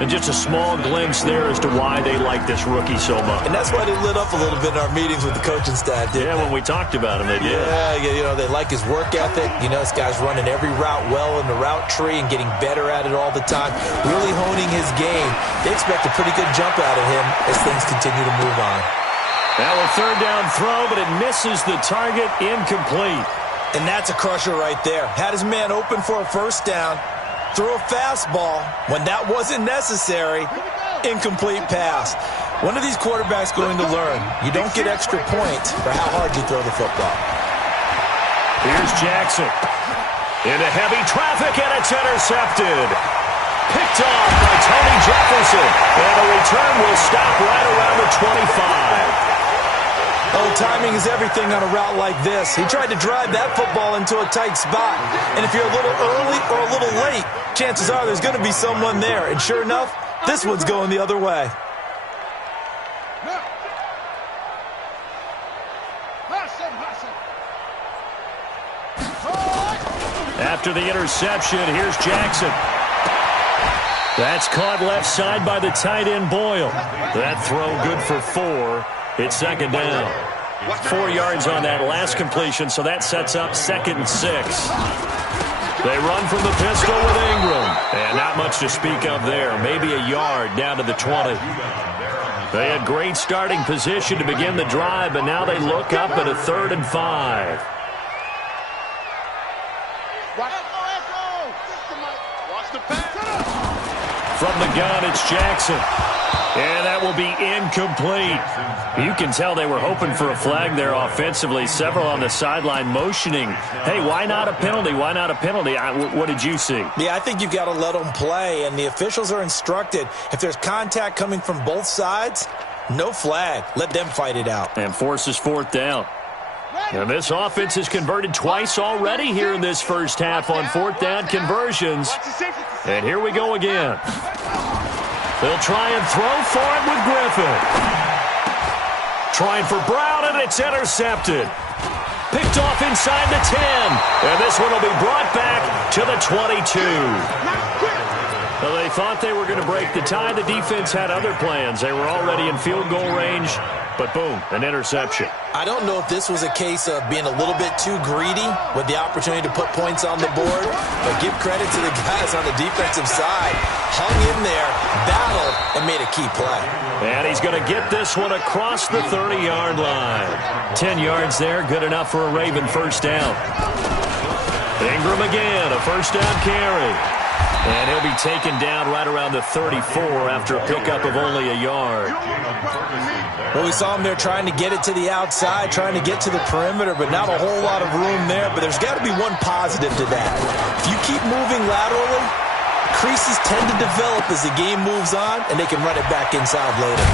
And just a small glimpse there as to why they like this rookie so much. And that's why they lit up a little bit in our meetings with the coaching staff, didn't they? When we talked about him, they did. Yeah, they like his work ethic. This guy's running every route well in the route tree and getting better at it all the time. Really honing his game. They expect a pretty good jump out of him as things continue to move on. Now a 3rd down throw, but it misses the target, incomplete. And that's a crusher right there. Had his man open for a first down, threw a fastball when that wasn't necessary, incomplete pass. One of these quarterbacks going to learn, you don't get extra points for how hard you throw the football. Here's Jackson. Into heavy traffic, and it's intercepted. Picked off by Tony Jefferson. And the return will stop right around the 25. Oh, timing is everything on a route like this. He tried to drive that football into a tight spot. And if you're a little early or a little late, chances are there's going to be someone there. And sure enough, this one's going the other way. After the interception, here's Jackson. That's caught left side by the tight end Boyle. That throw good for 4. It's 2nd down. 4 yards on that last completion, so that sets up 2nd and 6. They run from the pistol with Ingram. And not much to speak of there. Maybe a yard down to the 20. They had great starting position to begin the drive, but now they look up at a 3rd and 5. From the gun, it's Jackson. And that will be incomplete. You can tell they were hoping for a flag there offensively. Several on the sideline motioning, hey, why not a penalty? Why not a penalty? What did you see? Yeah, I think you've got to let them play, and the officials are instructed. If there's contact coming from both sides, no flag. Let them fight it out. And forces 4th down. And this offense has converted twice already here in this first half on 4th down conversions. And here we go again. They'll try and throw for it with Griffin. Trying for Brown, and it's intercepted. Picked off inside the 10. And this one will be brought back to the 22. Well, they thought they were going to break the tie. The defense had other plans. They were already in field goal range, but boom, an interception. I don't know if this was a case of being a little bit too greedy with the opportunity to put points on the board, but give credit to the guys on the defensive side. Hung in there, battled, and made a key play. And he's going to get this one across the 30-yard line. 10 yards there, good enough for a Raven first down. Ingram again, a first down carry. And he'll be taken down right around the 34 after a pickup of only a yard. Well, we saw him there trying to get it to the outside, trying to get to the perimeter, but not a whole lot of room there. But there's got to be one positive to that. If you keep moving laterally, creases tend to develop as the game moves on, and they can run it back inside later.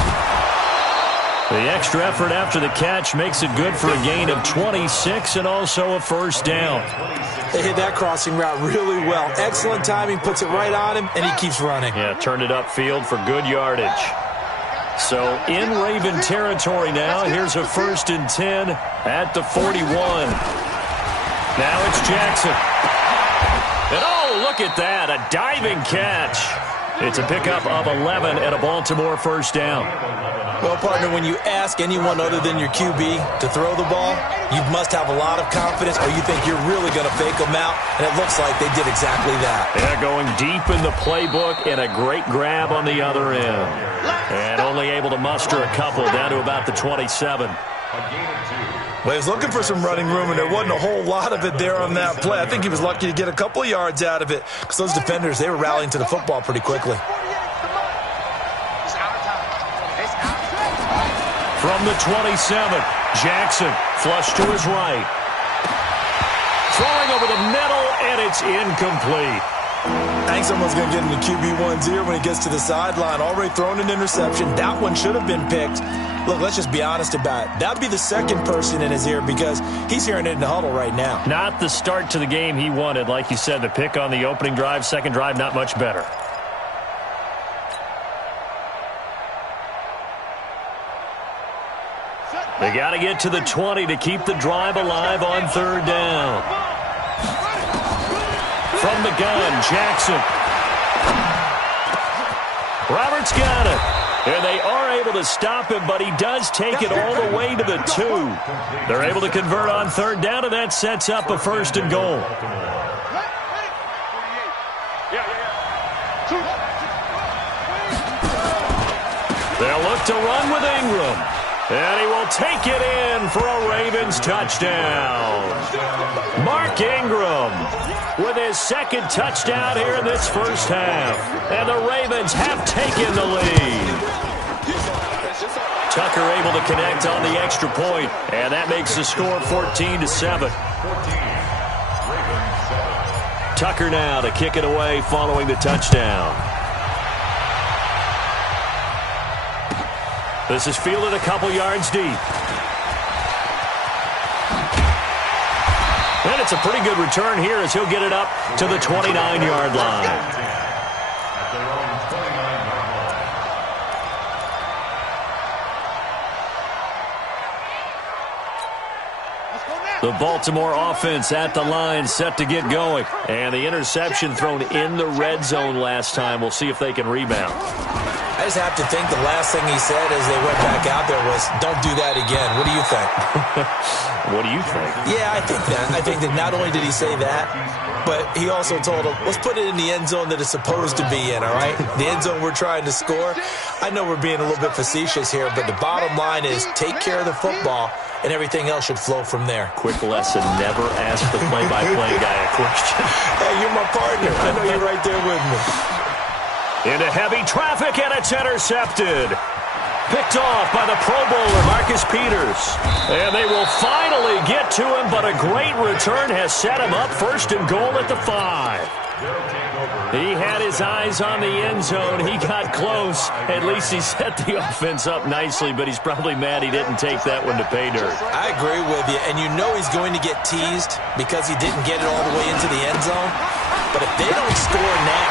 The extra effort after the catch makes it good for a gain of 26 and also a first down. They hit that crossing route really well. Excellent timing, puts it right on him, and he keeps running. Yeah, turned it upfield for good yardage. So in Raven territory now, here's a 1st and 10 at the 41. Now it's Jackson. And oh, look at that, a diving catch. It's a pickup of 11 and a Baltimore first down. Well, partner, when you ask anyone other than your QB to throw the ball, you must have a lot of confidence, or you think you're really going to fake them out, and it looks like they did exactly that. Yeah, going deep in the playbook and a great grab on the other end. And only able to muster a couple down to about the 27. Well, he was looking for some running room, and there wasn't a whole lot of it there on that play. I think he was lucky to get a couple yards out of it because those defenders, they were rallying to the football pretty quickly. From the 27, Jackson flush to his right. Throwing over the middle, and it's incomplete. I think someone's going to get in the QB1's ear when he gets to the sideline. Already thrown an interception. That one should have been picked. Look, let's just be honest about it. That would be the second person in his ear because he's hearing it in the huddle right now. Not the start to the game he wanted. Like you said, the pick on the opening drive, second drive, not much better. They got to get to the 20 to keep the drive alive on 3rd down. From the gun, Jackson. Roberts got it. And they are able to stop him, but he does take it all the way to the 2. They're able to convert on 3rd down, and that sets up a 1st and goal. They'll look to run with Ingram. And he will take it in for a Ravens touchdown. Mark Ingram with his second touchdown here in this first half. And the Ravens have taken the lead. Tucker able to connect on the extra point, and that makes the score 14-7. Tucker now to kick it away following the touchdown. This is fielded a couple yards deep. And it's a pretty good return here as he'll get it up to the 29-yard line. The Baltimore offense at the line set to get going. And the interception thrown in the red zone last time. We'll see if they can rebound. I just have to think the last thing he said as they went back out there was, don't do that again. What do you think? What do you think? Yeah, I think that. I think that not only did he say that, but he also told him, let's put it in the end zone that it's supposed to be in, all right? The end zone we're trying to score. I know we're being a little bit facetious here, but the bottom line is take care of the football, and everything else should flow from there. Quick lesson, never ask the play-by-play guy a question. Hey, you're my partner. I know you're right there with me. Into heavy traffic, and it's intercepted. Picked off by the Pro Bowler, Marcus Peters. And they will finally get to him, but a great return has set him up first and goal at the 5. He had his eyes on the end zone. He got close. At least he set the offense up nicely, but he's probably mad he didn't take that one to pay dirt. I agree with you, and you know he's going to get teased because he didn't get it all the way into the end zone. But if they don't score now,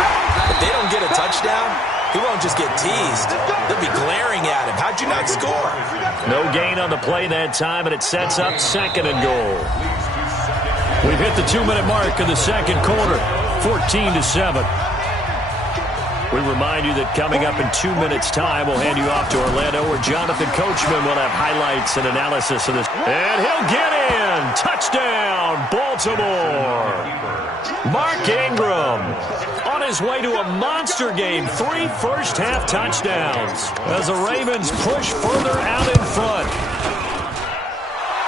if they don't get a touchdown, he won't just get teased. They'll be glaring at him. How'd you not score? No gain on the play that time, and it sets up second and goal. We've hit the 2-minute mark of the second quarter, 14-7. We remind you that coming up in 2 minutes' time, we'll hand you off to Orlando, where Jonathan Coachman will have highlights and analysis of this. And he'll get in! Touchdown, Baltimore! Mark Ingram on his way to a monster game. 3 first-half touchdowns as the Ravens push further out in front.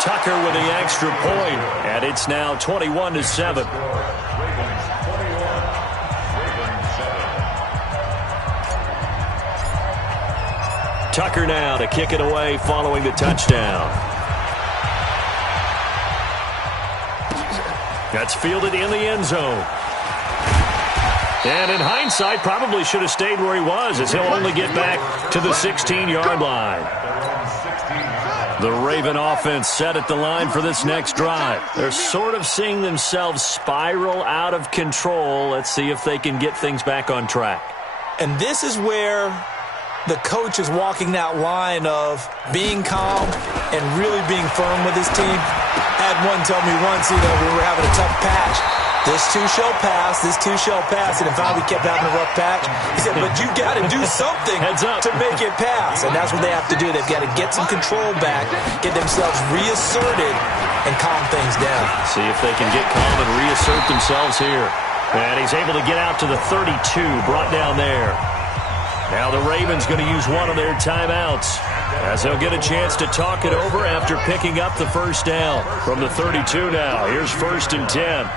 Tucker with the extra point, and it's now 21-7. Tucker now to kick it away following the touchdown. That's fielded in the end zone. And in hindsight, probably should have stayed where he was, as he'll only get back to the 16-yard line. The Raven offense set at the line for this next drive. They're sort of seeing themselves spiral out of control. Let's see if they can get things back on track. And this is where the coach is walking that line of being calm and really being firm with his team. I had one tell me once, we were having a tough patch. This too shall pass, this too shall pass. And if we kept having a rough patch, he said, but you got to do something to make it pass. And that's what they have to do. They've got to get some control back, get themselves reasserted, and calm things down. See if they can get calm and reassert themselves here. And he's able to get out to the 32, brought down there. Now the Ravens going to use one of their timeouts, as they'll get a chance to talk it over after picking up the first down. From the 32 now, here's 1st and 10.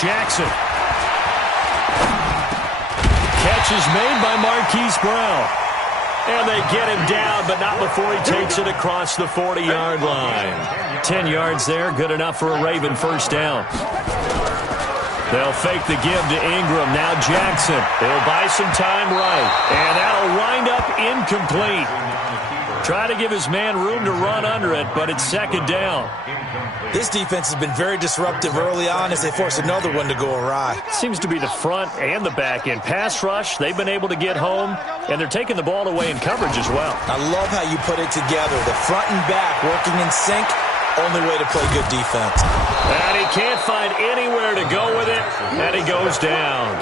Jackson. Catch is made by Marquise Brown. And they get him down, but not before he takes it across the 40-yard line. 10 yards there, good enough for a Raven first down. They'll fake the give to Ingram. Now Jackson. He'll buy some time right. And that'll wind up incomplete. Try to give his man room to run under it, but it's second down. This defense has been very disruptive early on as they force another one to go awry. Seems to be the front and the back end. Pass rush, they've been able to get home, and they're taking the ball away in coverage as well. I love how you put it together. The front and back working in sync. Only way to play good defense. And he can't find anywhere to go with it, and he goes down.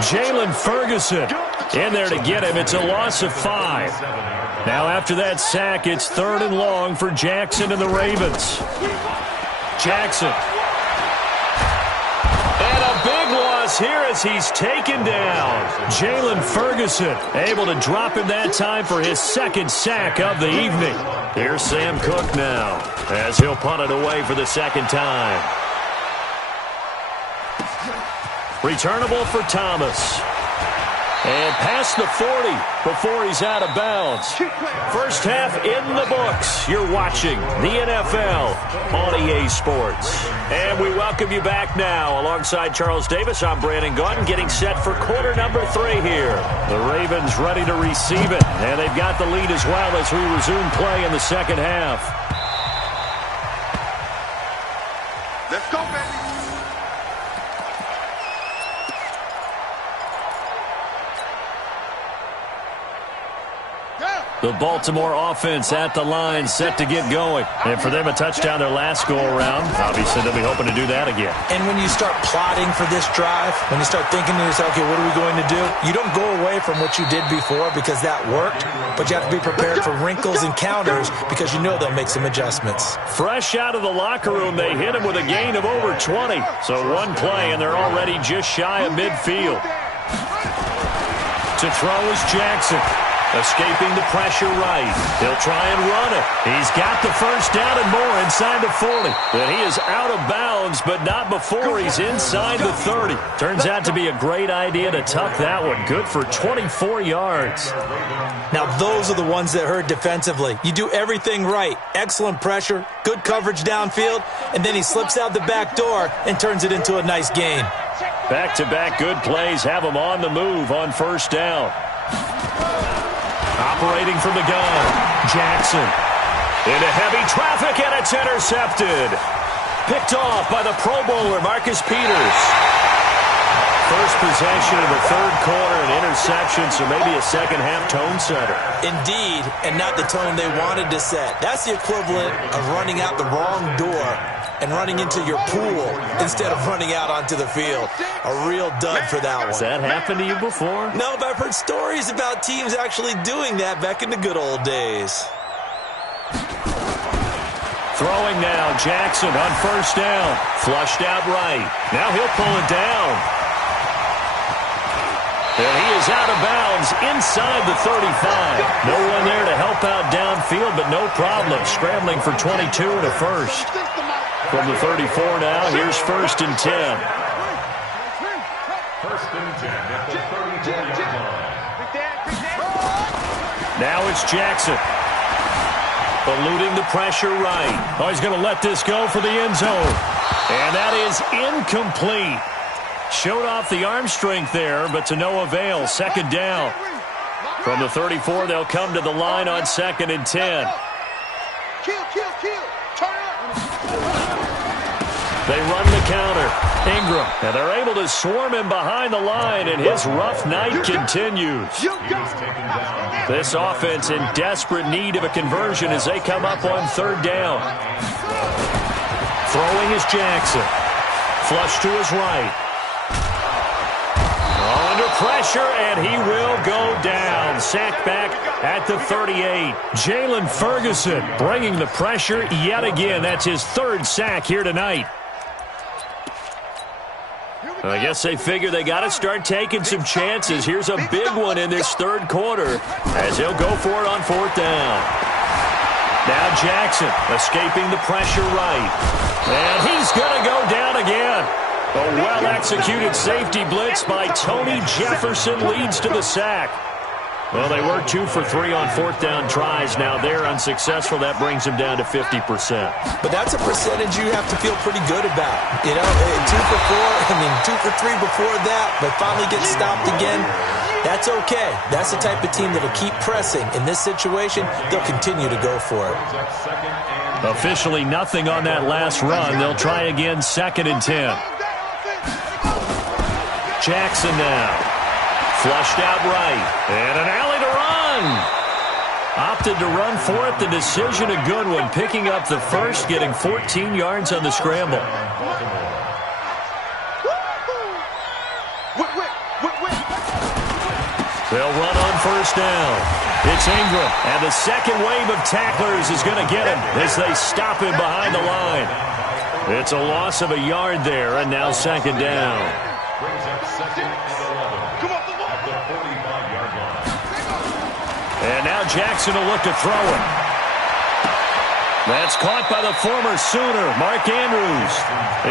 Jalen Ferguson in there to get him. It's a loss of 5. Now after that sack, it's 3rd and long for Jackson and the Ravens. Jackson. And a big loss here as he's taken down. Jalen Ferguson able to drop him that time for his 2nd sack of the evening. Here's Sam Cook now as he'll punt it away for the 2nd time. Returnable for Thomas. And past the 40 before he's out of bounds. First half in the books. You're watching the NFL on EA Sports. And we welcome you back now. Alongside Charles Davis, I'm Brandon Gaudin, getting set for quarter number 3 here. The Ravens ready to receive it. And they've got the lead as well as we resume play in the second half. Let's go, baby. The Baltimore offense at the line, set to get going. And for them, a touchdown their last go-around. Obviously, they'll be hoping to do that again. And when you start plotting for this drive, when you start thinking to yourself, okay, what are we going to do? You don't go away from what you did before because that worked, but you have to be prepared for wrinkles and counters because you know they'll make some adjustments. Fresh out of the locker room, they hit him with a gain of over 20. So one play, and they're already just shy of midfield. To throw is Jackson. Escaping the pressure right. He'll try and run it. He's got the first down and more inside the 40. But he is out of bounds, but not before he's inside the 30. Turns out to be a great idea to tuck that one. Good for 24 yards. Now, those are the ones that hurt defensively. You do everything right. Excellent pressure, good coverage downfield, and then he slips out the back door and turns it into a nice gain. Back-to-back good plays have him on the move on first down. Operating from the gun, Jackson. Into heavy traffic, and it's intercepted. Picked off by the Pro Bowler, Marcus Peters. First possession of the third quarter, an interception, so maybe a second-half tone setter. Indeed, and not the tone they wanted to set. That's the equivalent of running out the wrong door and running into your pool instead of running out onto the field. A real dud for that one. Has that happened to you before? No, but I've heard stories about teams actually doing that back in the good old days. Throwing now, Jackson on first down. Flushed out right. Now he'll pull it down. And he is out of bounds inside the 35. No one there to help out downfield, but no problem. Scrambling for 22 and a first. From the 34 now, here's first and 10. First and 10 at the 34-yard line. Now it's Jackson. Eluding the pressure right. Oh, he's going to let this go for the end zone. And that is incomplete. Showed off the arm strength there, but to no avail. Second down. From the 34, they'll come to the line on second and 10. They run the counter. Ingram. And they're able to swarm him behind the line, and his rough night continues. This offense in desperate need of a conversion as they come up on third down. Throwing is Jackson. Flush to his right. Under pressure, and he will go down. Sacked back at the 38. Jalen Ferguson bringing the pressure yet again. That's his third sack here tonight. I guess they figure they got to start taking some chances. Here's a big one in this third quarter as he'll go for it on fourth down. Now Jackson escaping the pressure right. And he's going to go down again. A well-executed safety blitz by Tony Jefferson leads to the sack. Well, they were 2 for 3 on fourth down tries. Now they're unsuccessful. That brings them down to 50%. But that's a percentage you have to feel pretty good about. You know, 2 for 3 before that, but finally get stopped again. That's okay. That's the type of team that'll keep pressing. In this situation, they'll continue to go for it. Officially nothing on that last run. They'll try again, second and 10. Jackson now. Flushed out right. And an alley to run. Opted to run for it. The decision a good one. Picking up the first, getting 14 yards on the scramble. They'll run on first down. It's Ingram. And the second wave of tacklers is going to get him as they stop him behind the line. It's a loss of a yard there, and now second down. Brings up second and 11 at the 45-yard line. And now Jackson will look to throw it. That's caught by the former Sooner, Mark Andrews.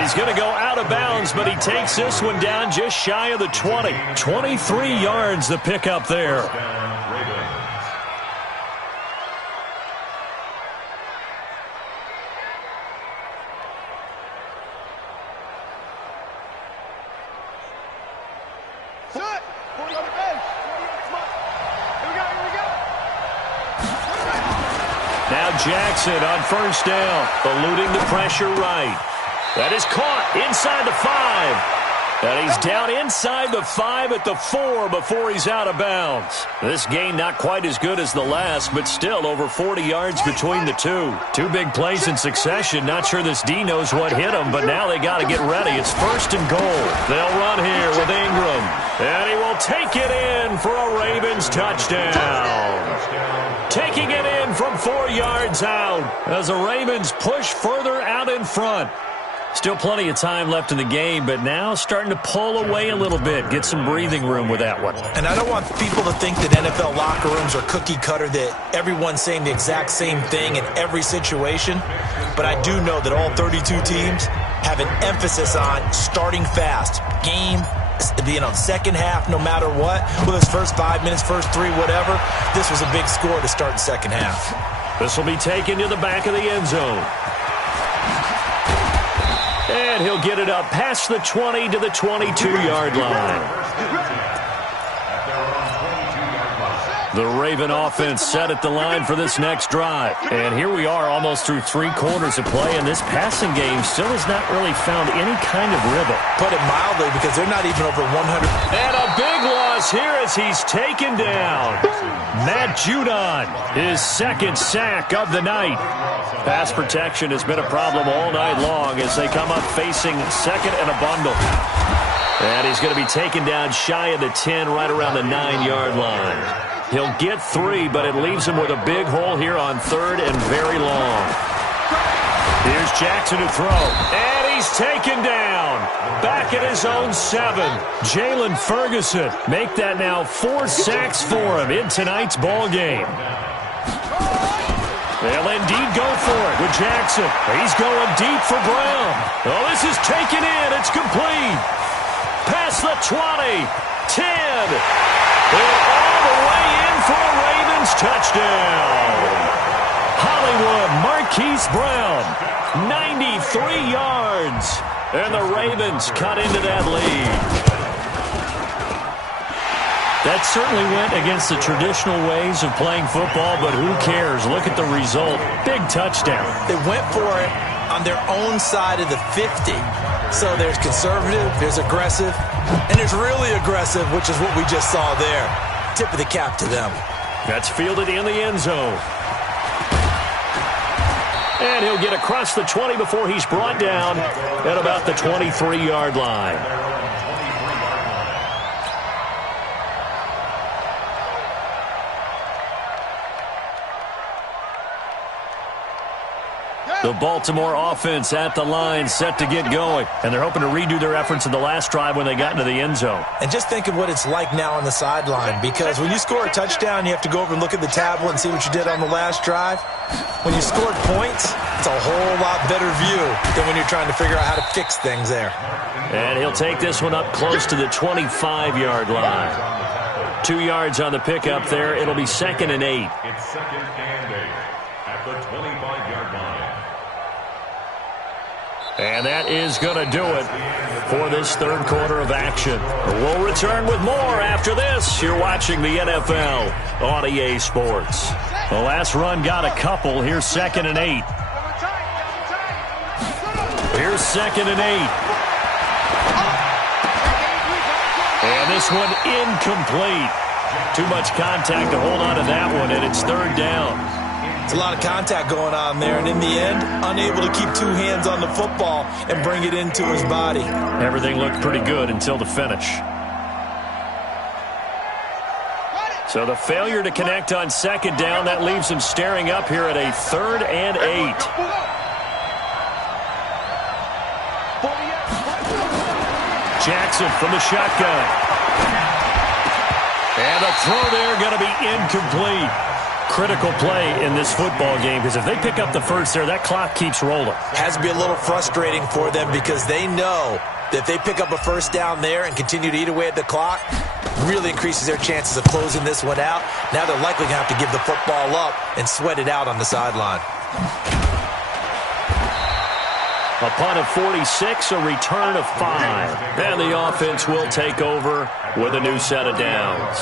He's going to go out of bounds, but he takes this one down just shy of the 20. 23 yards the pickup there. Now Jackson on first down, eluding the pressure right. That is caught inside the 5. And he's down inside the 5 at the 4 before he's out of bounds. This game not quite as good as the last, but still over 40 yards between the two. Two big plays in succession. Not sure this D knows what hit him, but now they got to get ready. It's 1st and goal. They'll run here with Ingram. And he will take it in for a Ravens touchdown. Taking it in from 4 yards out as the Ravens push further out in front. Still plenty of time left in the game, but now starting to pull away a little bit. Get some breathing room with that one. And I don't want people to think that NFL locker rooms are cookie cutter, that everyone's saying the exact same thing in every situation. But I do know that all 32 teams have an emphasis on starting fast. Game, second half, no matter what. Whether it's first 5 minutes, first 3, whatever. This was a big score to start the second half. This will be taken to the back of the end zone. And he'll get it up past the 20 to the 22-yard line. The Raven offense set at the line for this next drive. And here we are almost through 3 quarters of play, and this passing game still has not really found any kind of rhythm. Put it mildly, because they're not even over 100. And a big loss here as he's taken down. Matt Judon, his 2nd sack of the night. Pass protection has been a problem all night long as they come up facing 2nd and a bundle. And he's going to be taken down shy of the 10, right around the 9-yard line. He'll get 3, but it leaves him with a big hole here on 3rd and very long. Here's Jackson to throw. And he's taken down. Back at his own 7. Jalen Ferguson make that now 4 sacks for him in tonight's ball game. They'll indeed go for it with Jackson. He's going deep for Brown. Oh, this is taken in. It's complete. Past the 20. 10. And all the way in for a Ravens touchdown. Hollywood Marquise Brown, 93 yards. And the Ravens cut into that lead. That certainly went against the traditional ways of playing football, but who cares? Look at the result. Big touchdown. They went for it on their own side of the 50. So there's conservative, there's aggressive, and there's really aggressive, which is what we just saw there. Tip of the cap to them. That's fielded in the end zone. And he'll get across the 20 before he's brought down at about the 23-yard line. The Baltimore offense at the line, set to get going. And they're hoping to redo their efforts in the last drive when they got into the end zone. And just think of what it's like now on the sideline, because when you score a touchdown, you have to go over and look at the tablet and see what you did on the last drive. When you scored points, it's a whole lot better view than when you're trying to figure out how to fix things there. And he'll take this one up close to the 25-yard line. 2 yards on the pickup there. It'll be 2nd and 8. It's 2nd and 8 at the 25-yard line. And that is going to do it for this 3rd quarter of action. We'll return with more after this. You're watching the NFL on EA Sports. The last run got a couple. Here's 2nd and 8. Here's 2nd and 8. And this one incomplete. Too much contact to hold on to that one, and it's 3rd down. It's a lot of contact going on there, and in the end, unable to keep 2 hands on the football and bring it into his body. Everything looked pretty good until the finish. So the failure to connect on 2nd down, that leaves him staring up here at a 3rd and 8. Jackson from the shotgun. And a throw there going to be incomplete. Critical play in this football game, because if they pick up the first there, that clock keeps rolling. Has to be a little frustrating for them, because they know that if they pick up a first down there and continue to eat away at the clock, really increases their chances of closing this one out. Now they're likely going to have to give the football up and sweat it out on the sideline. A punt of 46, a return of 5. And the offense will take over with a new set of downs.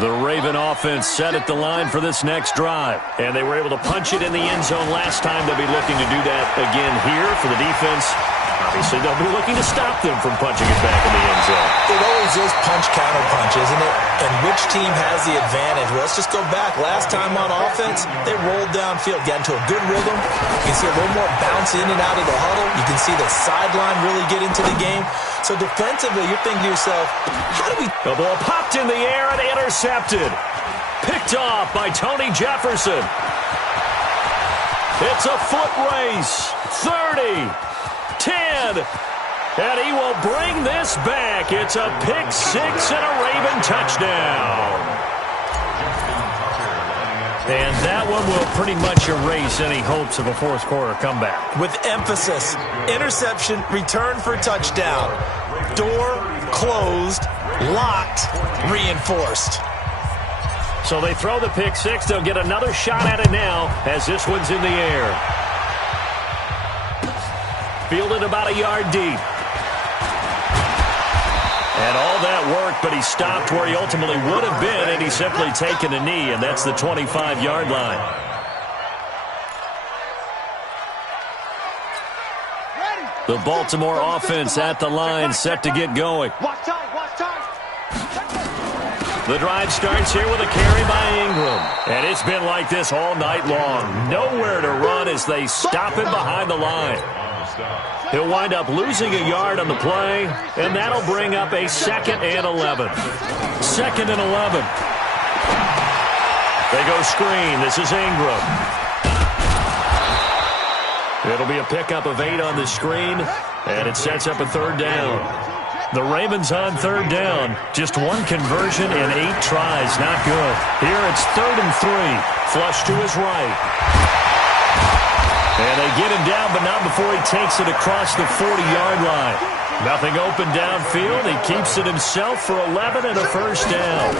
The Raven offense set at the line for this next drive. And they were able to punch it in the end zone last time. They'll be looking to do that again here for the defense. Obviously, they'll be looking to stop them from punching it back in the end zone. It always is punch-counter-punch, isn't it? And which team has the advantage? Well, let's just go back. Last time on offense, they rolled downfield, got into a good rhythm. You can see a little more bounce in and out of the huddle. You can see the sideline really get into the game. So defensively, you're thinking to yourself, how do we... The ball popped in the air and intercepted. Picked off by Tony Jefferson. It's a foot race. 30, 10, and he will bring this back. It's a pick six and a Raven touchdown. And that one will pretty much erase any hopes of a fourth quarter comeback. With emphasis, interception, return for touchdown. Door closed, locked, reinforced. So they throw the pick six. They'll get another shot at it now as this one's in the air. Fielded about a yard deep. And all that work, but he stopped where he ultimately would have been, and he's simply taken a knee, and that's the 25-yard line. The Baltimore offense at the line, set to get going. The drive starts here with a carry by Ingram. And it's been like this all night long. Nowhere to run as they stop him behind the line. He'll wind up losing a yard on the play, and that'll bring up a 2nd and 11. 2nd and 11. They go screen. This is Ingram. It'll be a pickup of 8 on the screen, and it sets up a 3rd down. The Ravens on 3rd down. Just one conversion in 8 tries. Not good. Here it's 3rd and 3. Flush to his right. And they get him down, but not before he takes it across the 40-yard line. Nothing open downfield. He keeps it himself for 11 and a 1st down.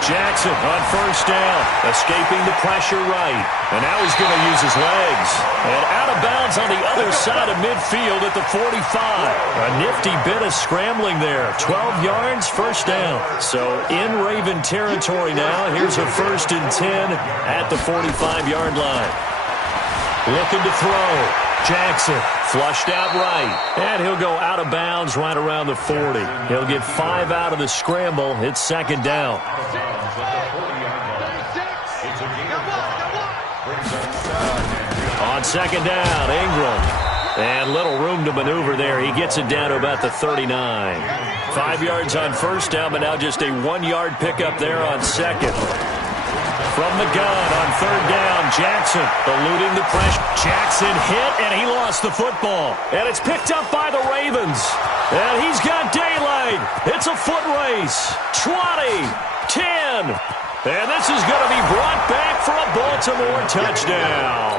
Jackson on 1st down, escaping the pressure right. And now he's going to use his legs. And out of bounds on the other side of midfield at the 45. A nifty bit of scrambling there. 12 yards, 1st down. So in Raven territory now. Here's a 1st and 10 at the 45-yard line. Looking to throw. Jackson flushed out right. And he'll go out of bounds right around the 40. He'll get 5 out of the scramble. It's 2nd down. On 2nd down, Ingram. And little room to maneuver there. He gets it down to about the 39. 5 yards on 1st down, but now just a 1-yard pickup there on 2nd. From the gun on 3rd down, Jackson eluding the pressure. Jackson hit, and he lost the football. And it's picked up by the Ravens. And he's got daylight. It's a foot race. 20, 10. And this is going to be brought back for a Baltimore touchdown.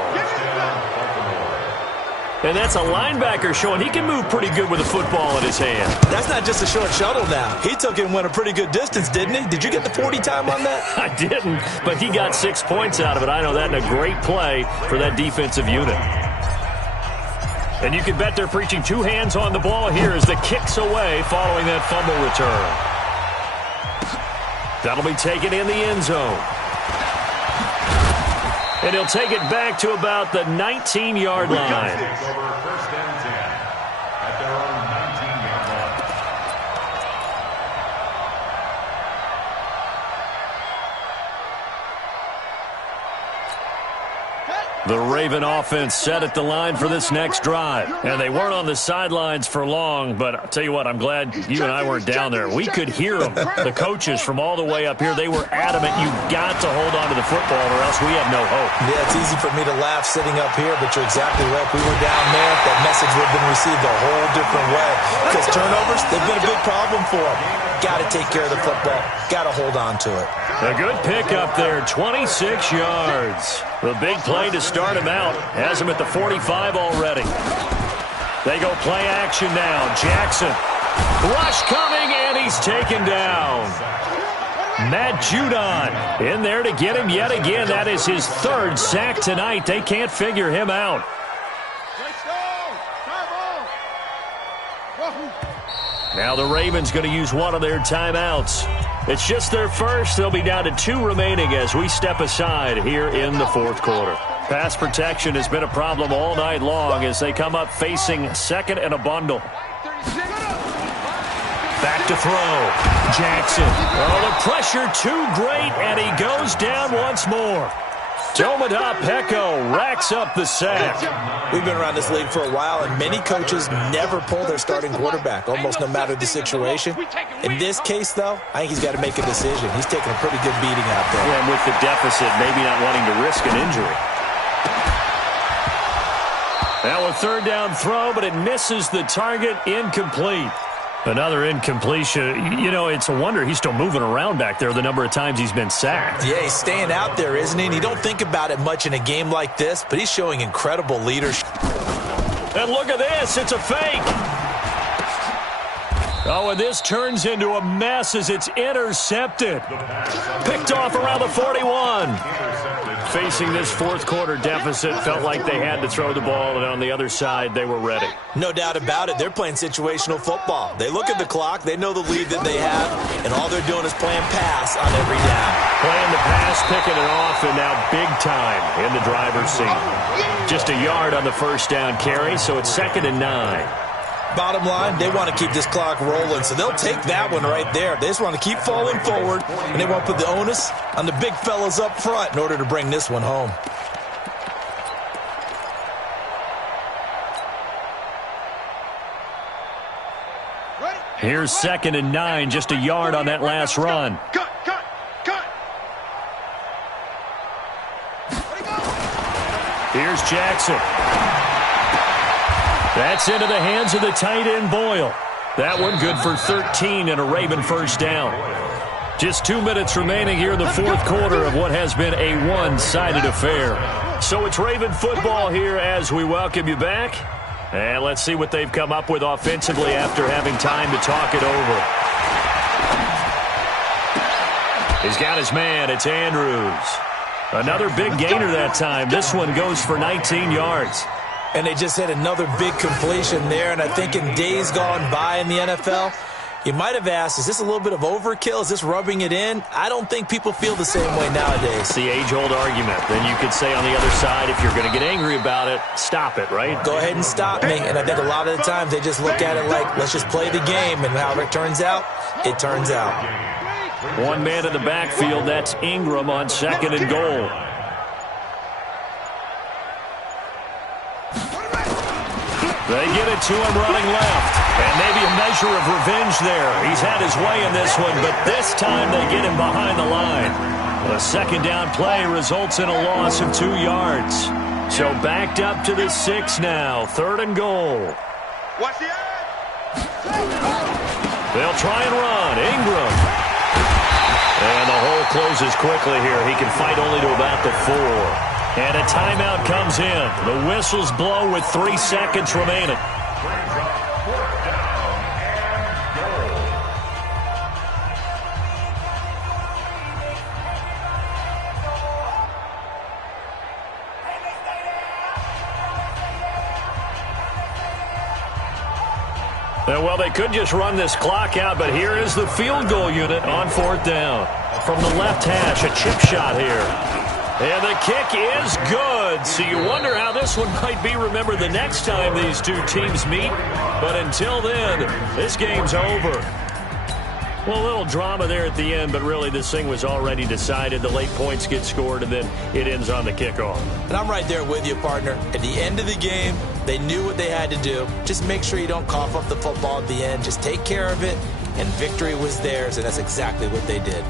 And that's a linebacker showing he can move pretty good with a football in his hand. That's not just a short shuttle now. He took it and went a pretty good distance, didn't he? Did you get the 40 time on that? I didn't, but he got 6 points out of it. I know that, and a great play for that defensive unit. And you can bet they're preaching 2 hands on the ball here as the kick's away following that fumble return. That'll be taken in the end zone. And he'll take it back to about the 19-yard line. First and 10 at their own 19-yard line. The Raven offense set at the line for this next drive. And they weren't on the sidelines for long, but I'll tell you what, I'm glad you and I weren't down there. We could hear them, the coaches from all the way up here. They were adamant, you've got to hold on to the football or else we have no hope. Yeah, it's easy for me to laugh sitting up here, but you're exactly right. If we were down there, that message would have been received a whole different way. Because turnovers, they've been a big problem for them. Got to take care of the football. Got to hold on to it. A good pickup there, 26 yards. The big play to start him out. Has him at the 45 already. They go play action now. Jackson. Rush coming, and he's taken down. Matt Judon in there to get him yet again. That is his 3rd sack tonight. They can't figure him out. Now the Ravens going to use one of their timeouts. It's just their first. They'll be down to 2 remaining as we step aside here in the fourth quarter. Pass protection has been a problem all night long as they come up facing second and a bundle. Back to throw. Jackson. Oh, the pressure too great, and he goes down once more. Domada Peko racks up the sack. We've been around this league for a while, and many coaches never pull their starting quarterback, almost no matter the situation. In this case, though, I think he's got to make a decision. He's taking a pretty good beating out there. And with the deficit, maybe not wanting to risk an injury. Now a third down throw, but it misses the target. Incomplete. Another incompletion. You know, it's a wonder he's still moving around back there the number of times he's been sacked. Yeah, he's staying out there, isn't he? And you don't think about it much in a game like this, but he's showing incredible leadership. And look at this. It's a fake. Oh, and this turns into a mess as it's intercepted. Picked off around the 41. Facing this fourth quarter deficit, felt like they had to throw the ball, and on the other side, they were ready. No doubt about it. They're playing situational football. They look at the clock, they know the lead that they have, and all they're doing is playing pass on every down. Playing the pass, picking it off, and now big time in the driver's seat. Just a yard on the first down carry, so it's 2nd and 9. Bottom line, they want to keep this clock rolling, so they'll take that one right there. They just want to keep falling forward, and they want to put the onus on the big fellas up front in order to bring this one home. Here's 2nd and 9, just a yard on that last run. Cut. Here's Jackson. That's into the hands of the tight end, Boyle. That one good for 13 and a Raven first down. Just 2 minutes remaining here in the fourth quarter of what has been a one-sided affair. So it's Raven football here as we welcome you back. And let's see what they've come up with offensively after having time to talk it over. He's got his man. It's Andrews. Another big gainer that time. This one goes for 19 yards. And they just had another big completion there. And I think in days gone by in the NFL, you might have asked, is this a little bit of overkill? Is this rubbing it in? I don't think people feel the same way nowadays. It's the age-old argument. Then you could say on the other side, if you're going to get angry about it, stop it, right? Go ahead and stop me. And I think a lot of the times they just look at it like, let's just play the game. And however it turns out, it turns out. One man in the backfield, that's Ingram on 2nd and goal. They get it to him running left. And maybe a measure of revenge there. He's had his way in this one, but this time they get him behind the line. A 2nd down play results in a loss of 2 yards. So backed up to the 6 now. 3rd and goal. Watch the edge. They'll try and run. Ingram. And the hole closes quickly here. He can fight only to about the 4. And a timeout comes in. The whistles blow with 3 seconds remaining. Well, they could just run this clock out, but here is the field goal unit on 4th down. From the left hash, a chip shot here. And the kick is good. So you wonder how this one might be remembered the next time these two teams meet. But until then, this game's over. Well, a little drama there at the end, but really this thing was already decided. The late points get scored, and then it ends on the kickoff. And I'm right there with you, partner. At the end of the game, they knew what they had to do. Just make sure you don't cough up the football at the end. Just take care of it, and victory was theirs, and that's exactly what they did.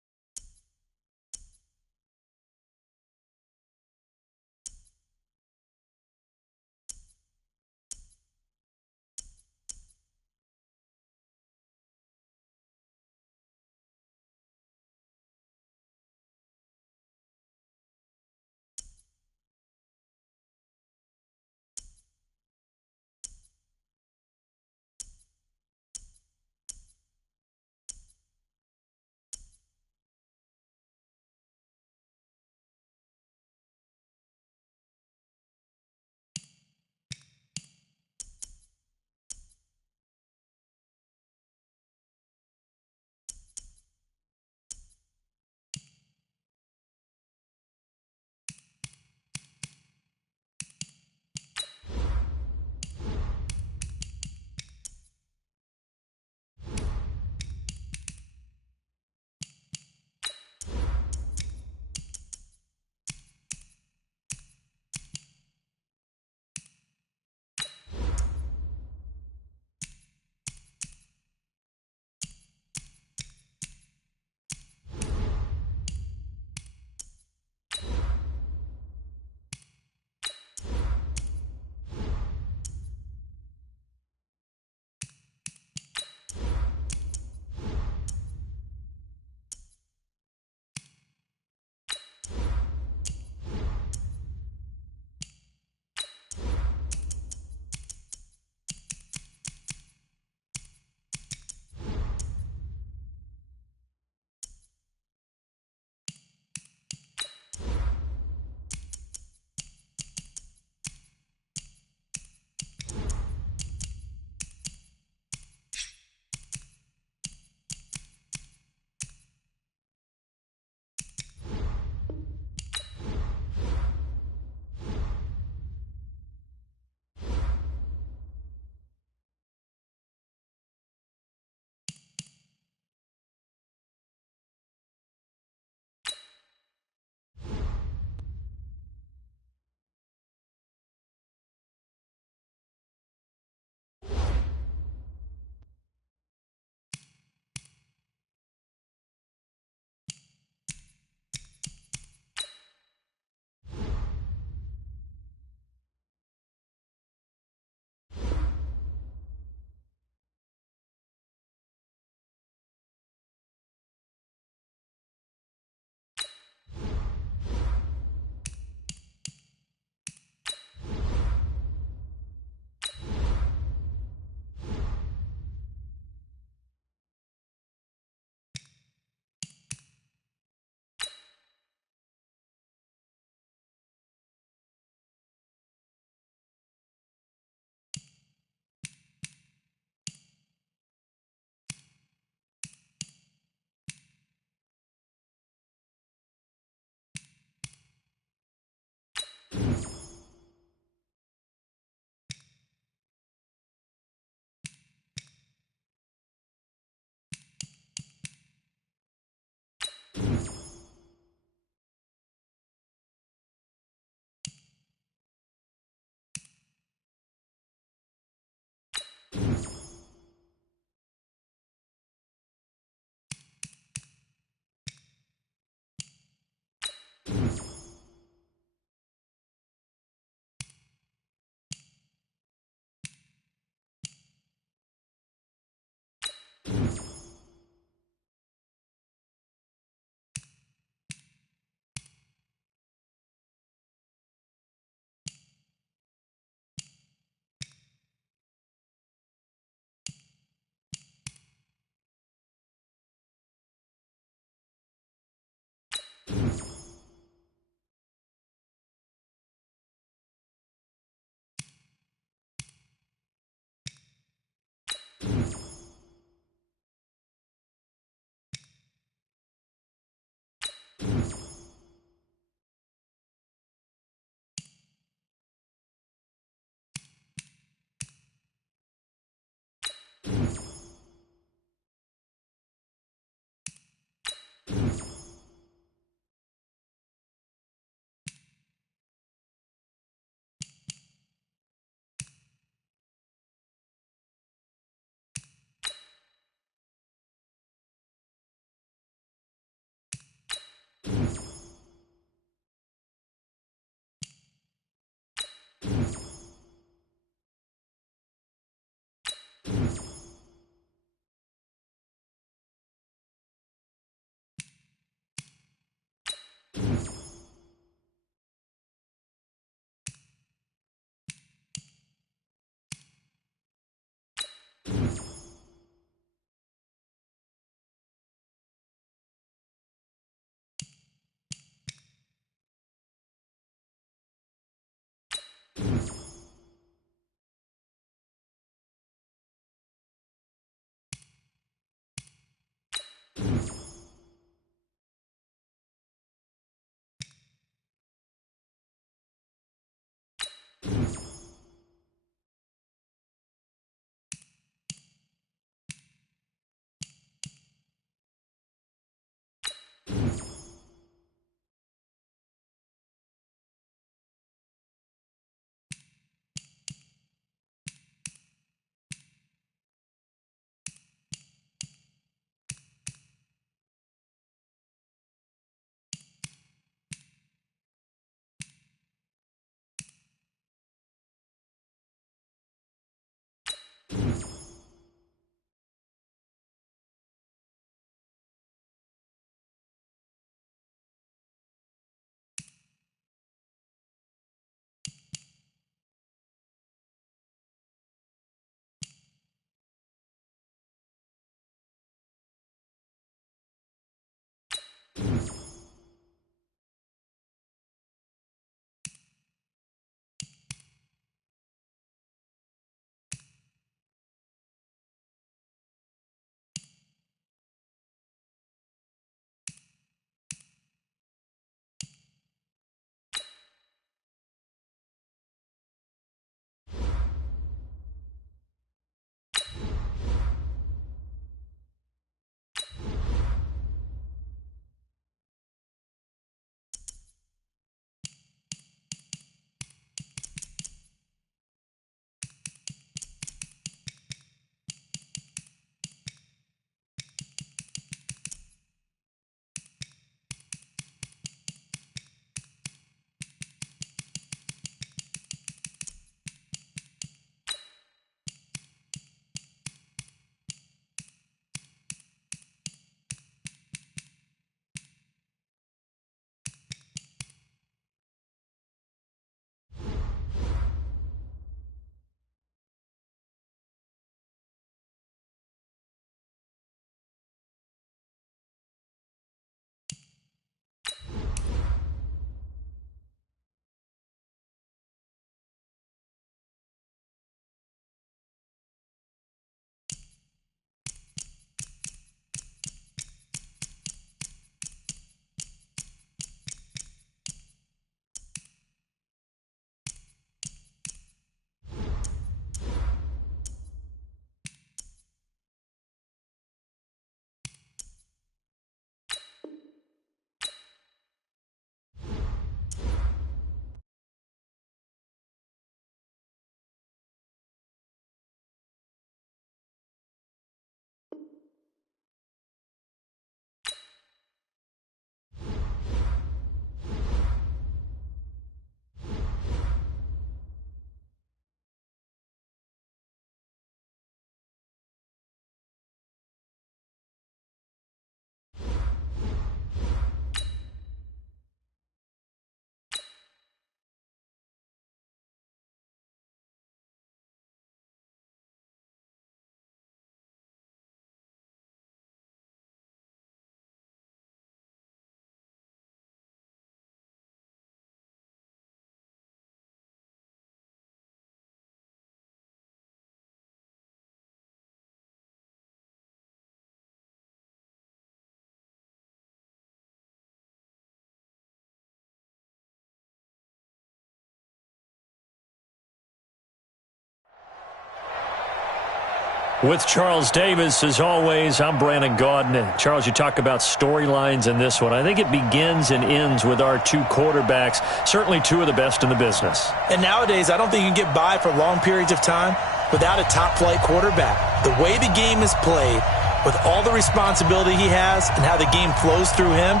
With Charles Davis, as always, I'm Brandon Gaudin. Charles, you talk about storylines in this one. I think it begins and ends with our two quarterbacks, certainly two of the best in the business. And nowadays, I don't think you can get by for long periods of time without a top-flight quarterback. The way the game is played, with all the responsibility he has and how the game flows through him,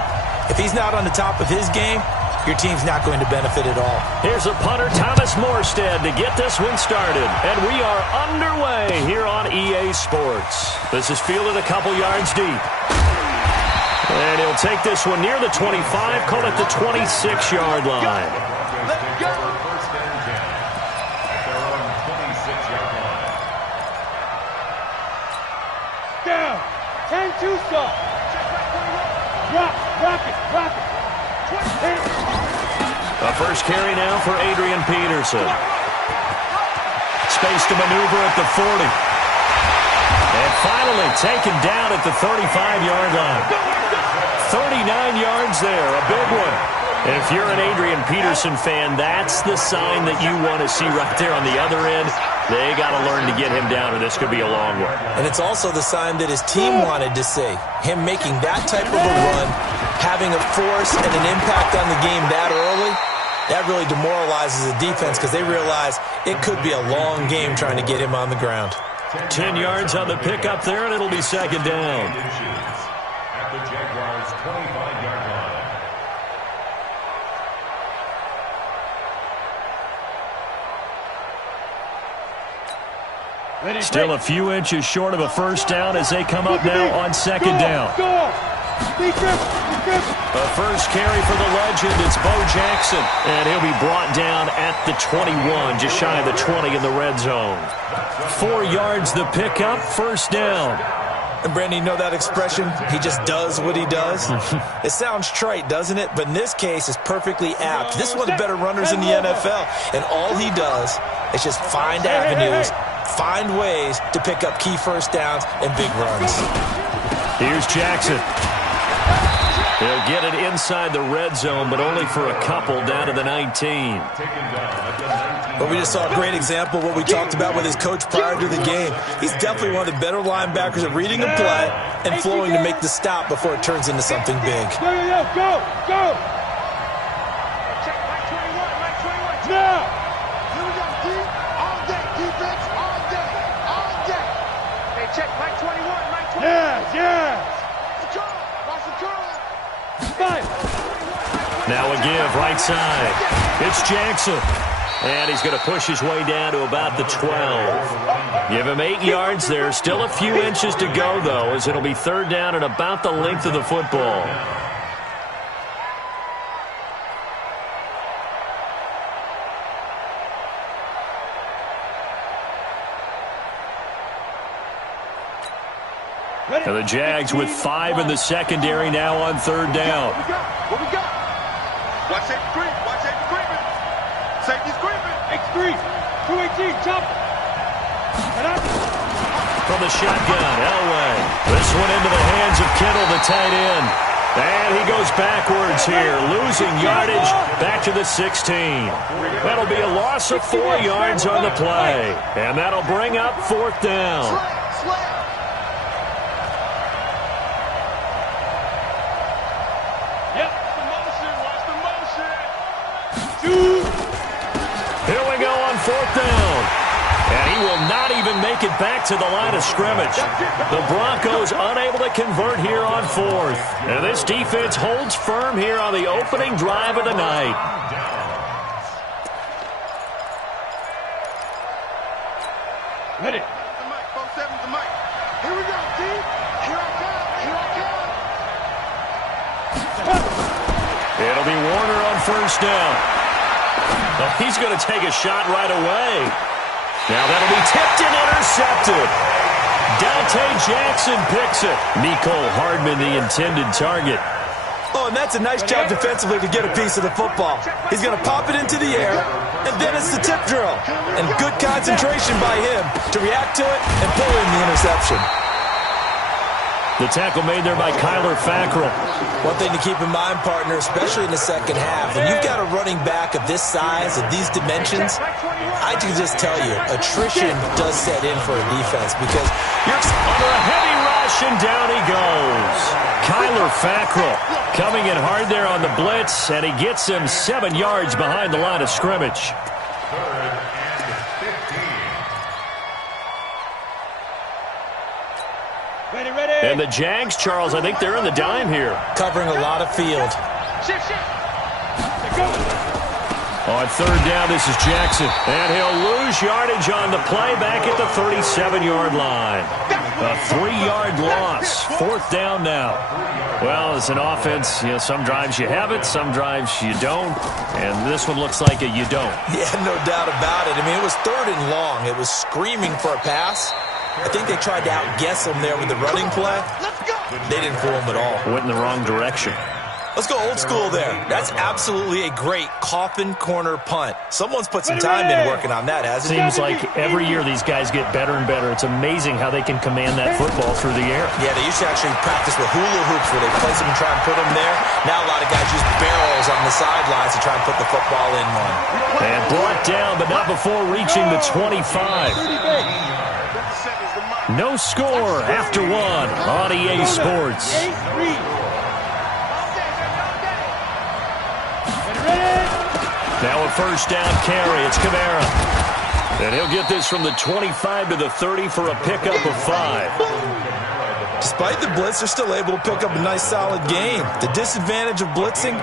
if he's not on the top of his game, your team's not going to benefit at all. Here's a punter, Thomas Morstead, to get this one started. And we are underway here on EA Sports. This is fielded a couple yards deep. And he'll take this one near the 25, call it the 26-yard line. Let's go. First and 10 at their own 26-yard line. Down. 10-2 stop. Rock it. A first carry now for Adrian Peterson. Space to maneuver at the 40. And finally taken down at the 35-yard line. 39 yards there, a big one. And if you're an Adrian Peterson fan, that's the sign that you want to see right there on the other end. They got to learn to get him down, or this could be a long one. And it's also the sign that his team wanted to see. Him making that type of a run, having a force and an impact on the game that early, that really demoralizes the defense because they realize it could be a long game trying to get him on the ground. 10 yards on the pickup there, and it'll be second down. At the Jaguars' 25-yard line. Still a few inches short of a first down as they come up now on second down. A first carry for the legend. It's Bo Jackson. And he'll be brought down at the 21, just shy of the 20 in the red zone. 4 yards the pickup, first down. And Brandon, you know that expression? He just does what he does. It sounds trite, doesn't it? But in this case, it's perfectly apt. This is one of the better runners in the NFL. And all he does is just find avenues, find ways to pick up key first downs and big runs. Here's Jackson. He'll get it inside the red zone, but only for a couple down to the 19. But we just saw a great example of what we talked about with his coach prior to the game. He's definitely one of the better linebackers at reading a play and flowing to make the stop before it turns into something big. Go! Check Mike 21, Mike 21. Now! Here we go, D. All day, defense, all day, all day. Hey, check Mike 21, Mike 21. Yes! Watch the curl. Five! Now a give, right side. It's Jackson. And he's going to push his way down to about the 12. Give him 8 yards there. Still a few inches to go, though, as it'll be third down and about the length of the football. And the Jags with 5 in the secondary now on third down. What we got? Watch safety creep. Watch safety creeping. Safety's creeping. X3! 218, chop! From the shotgun, Elway. This one into the hands of Kittle, the tight end. And he goes backwards here, losing yardage back to the 16. That'll be a loss of 4 yards on the play. And that'll bring up fourth down. Yep, the motion, watch the motion. Here we go on fourth down. And he will not even make it back to the line of scrimmage. The Broncos unable to convert here on fourth. And this defense holds firm here on the opening drive of the night. Ready. The mic, 4-7's the mic. Here we go, D. Here I come. Here I come. It'll be Warner on first down. Well, he's going to take a shot right away. Now that'll be tipped and intercepted. Dante Jackson picks it. Mecole Hardman, the intended target. Oh, and that's a nice job defensively to get a piece of the football. He's going to pop it into the air, and then it's the tip drill. And good concentration by him to react to it and pull in the interception. The tackle made there by Kyler Fackrell. One thing to keep in mind, partner, especially in the second half, when you've got a running back of this size, of these dimensions, I can just tell you, attrition does set in for a defense because you're under a heavy rush, and down he goes. Kyler Fackrell coming in hard there on the blitz, and he gets him 7 yards behind the line of scrimmage. Third and 15. Ready. And the Jags, Charles, I think they're in the dime here. covering a lot of field. Shift. Go. On third down, this is Jackson. And he'll lose yardage on the play back at the 37-yard line. A 3-yard loss. Fourth down now. Well, it's an offense. Some drives you have it, some drives you don't. And this one looks like a you don't. Yeah, no doubt about it. I mean, it was third and long. It was screaming for a pass. I think they tried to outguess him there with the running play. They didn't fool him at all. Went in the wrong direction. Let's go old school there. That's absolutely a great coffin corner punt. Someone's put some time in working on that, hasn't it? Seems like every year these guys get better and better. It's amazing how they can command that football through the air. Yeah, they used to actually practice with hula hoops where they place them and try and put them there. Now a lot of guys use barrels on the sidelines to try and put the football in one. And brought down, but not before reaching the 25. No score after one on EA Sports. Now a first down carry. It's Kamara. And he'll get this from the 25 to the 30 for a pickup of 5. Despite the blitz, they're still able to pick up a nice, solid gain. The disadvantage of blitzing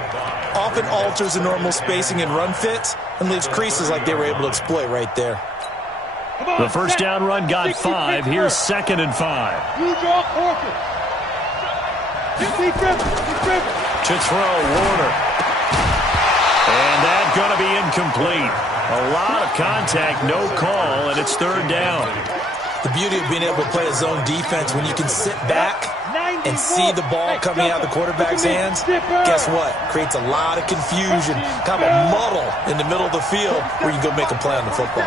often alters the normal spacing and run fits and leaves creases like they were able to exploit right there. The first down run got 5. Here's 2nd and 5. To throw, Warner. And that's going to be incomplete. A lot of contact, no call, and it's 3rd down. The beauty of being able to play a zone defense when you can sit back and see the ball coming out of the quarterback's hands, guess what? Creates a lot of confusion, kind of a muddle in the middle of the field where you can go make a play on the football.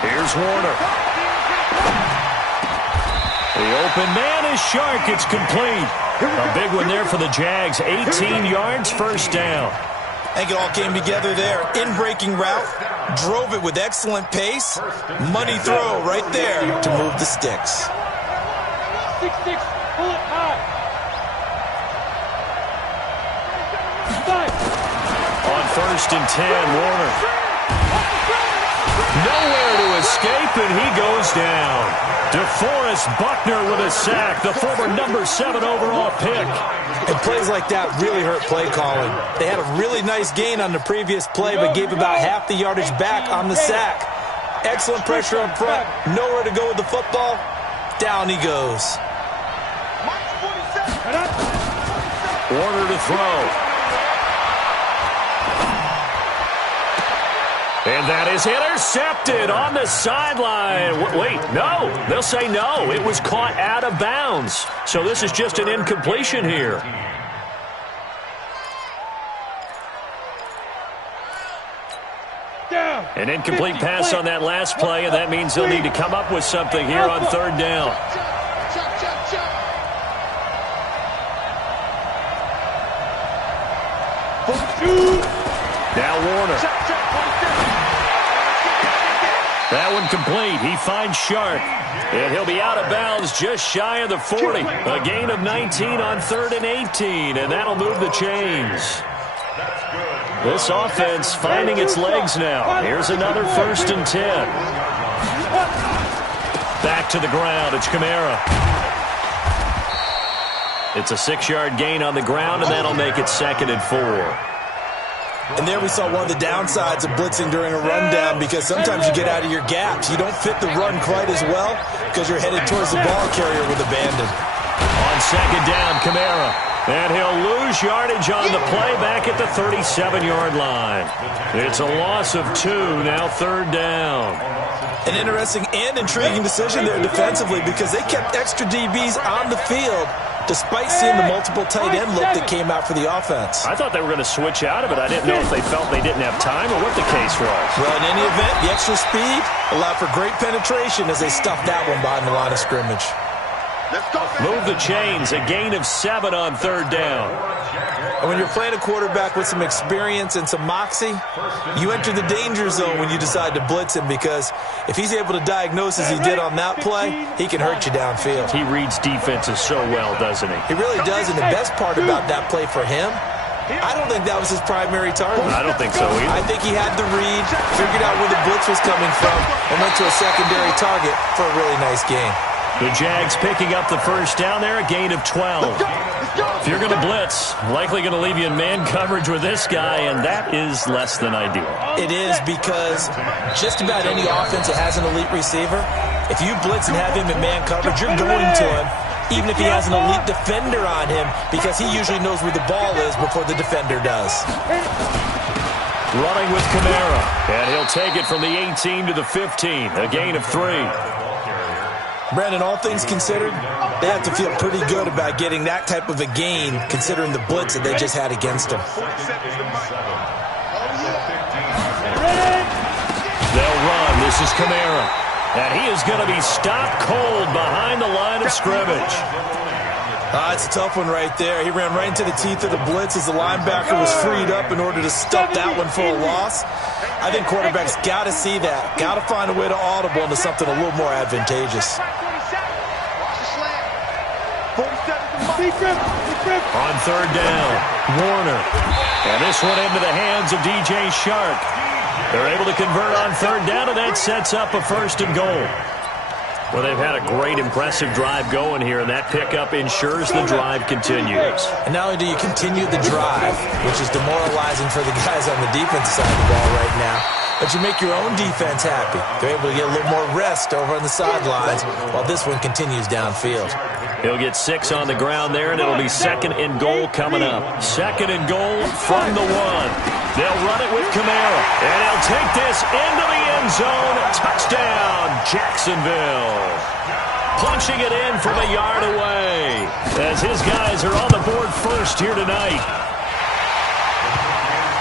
Here's Warner. The open man is Shark. It's complete. A big one there for the Jags. 18 yards, first down. I think it all came together there. In-breaking route, drove it with excellent pace. Money throw right there to move the sticks. 6-6, pull it high. 5. On 1st and 10, Warner. Nowhere to escape, and he goes down. DeForest Buckner with a sack, the former number 7 overall pick. And plays like that really hurt play calling. They had a really nice gain on the previous play, but gave about half the yardage back on the sack. Excellent pressure up front. Nowhere to go with the football. Down he goes. Warner to throw. And that is intercepted on the sideline. Wait, no. They'll say no. It was caught out of bounds. So this is just an incompletion here. An incomplete pass on that last play, and that means they'll need to come up with something here on 3rd down. Now Warner. That one complete. He finds Shark. And he'll be out of bounds just shy of the 40. A gain of 19 on 3rd and 18. And that'll move the chains. This offense finding its legs now. Here's another 1st and 10. Back to the ground. It's Kamara. It's a 6-yard gain on the ground, and that'll make it 2nd and 4. And there we saw one of the downsides of blitzing during a rundown, because sometimes you get out of your gaps. You don't fit the run quite as well because you're headed towards the ball carrier with abandon. On 2nd down, Kamara. And he'll lose yardage on the play back at the 37-yard line. It's a loss of 2, now 3rd down. An interesting and intriguing decision there defensively, because they kept extra DBs on the field despite seeing the multiple tight end look that came out for the offense. I thought they were going to switch out of it. I didn't know if they felt they didn't have time or what the case was. Well, in any event, the extra speed allowed for great penetration as they stuffed that one behind the line of scrimmage. Move the chains, a gain of 7 on 3rd down. And when you're playing a quarterback with some experience and some moxie, you enter the danger zone when you decide to blitz him, because if he's able to diagnose as he did on that play, he can hurt you downfield. He reads defenses so well, doesn't he? He really does, and the best part about that play for him, I don't think that was his primary target. I don't think so either. I think he had the read, figured out where the blitz was coming from, and went to a secondary target for a really nice gain. The Jags picking up the first down there, a gain of 12. If you're going to blitz, likely going to leave you in man coverage with this guy, and that is less than ideal. It is, because just about any offense that has an elite receiver, if you blitz and have him in man coverage, you're going to him, even if he has an elite defender on him, because he usually knows where the ball is before the defender does. Running with Kamara, and he'll take it from the 18 to the 15, a gain of 3. Brandon, all things considered, they have to feel pretty good about getting that type of a gain considering the blitz that they just had against them. They'll run. This is Kamara. And he is going to be stopped cold behind the line of scrimmage. It's a tough one right there. He ran right into the teeth of the blitz as the linebacker was freed up in order to stop that one for a loss. I think quarterbacks got to see that. Got to find a way to audible into something a little more advantageous. On third down, Warner. And this one into the hands of DJ Shark. They're able to convert on third down, and that sets up a 1st and goal. Well, they've had a great, impressive drive going here, and that pickup ensures the drive continues. And not only do you continue the drive, which is demoralizing for the guys on the defensive side of the ball right now, but you make your own defense happy. They're able to get a little more rest over on the sidelines while this one continues downfield. He'll get 6 on the ground there, and it'll be 2nd and goal coming up. 2nd and goal from the 1. They'll run it with Kamara, and he'll take this into the end zone. Touchdown, Jacksonville. Punching it in from a yard away as his guys are on the board first here tonight.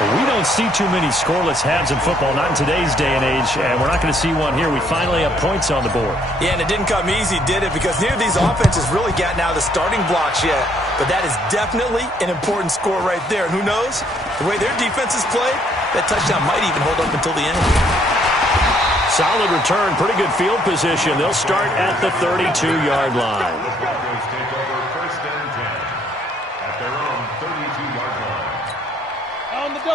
We don't see too many scoreless halves in football, not in today's day and age, and we're not going to see one here. We finally have points on the board. Yeah, and it didn't come easy, did it? Because neither of these offenses really gotten out of the starting blocks yet. But that is definitely an important score right there. And who knows? The way their defenses play, that touchdown might even hold up until the end. Solid return, pretty good field position. They'll start at the 32-yard line.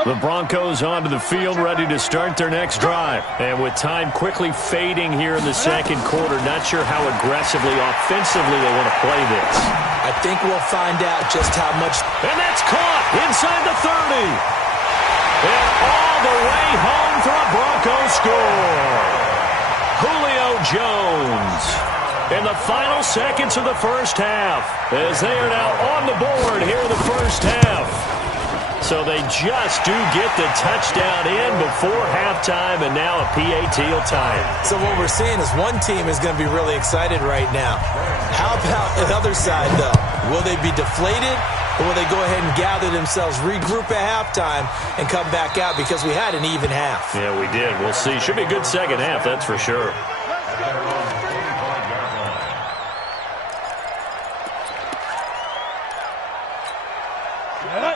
The Broncos onto the field, ready to start their next drive. And with time quickly fading here in the second quarter, not sure how aggressively, offensively they want to play this. I think we'll find out just how much. And that's caught inside the 30. And all the way home for a Broncos score. Julio Jones in the final seconds of the first half, as they are now on the board here in the first half. So they just do get the touchdown in before halftime, and now a PAT will tie it. So what we're seeing is one team is going to be really excited right now. How about the other side, though? Will they be deflated, or will they go ahead and gather themselves, regroup at halftime, and come back out because we had an even half? Yeah, we did. We'll see. Should be a good second half, that's for sure.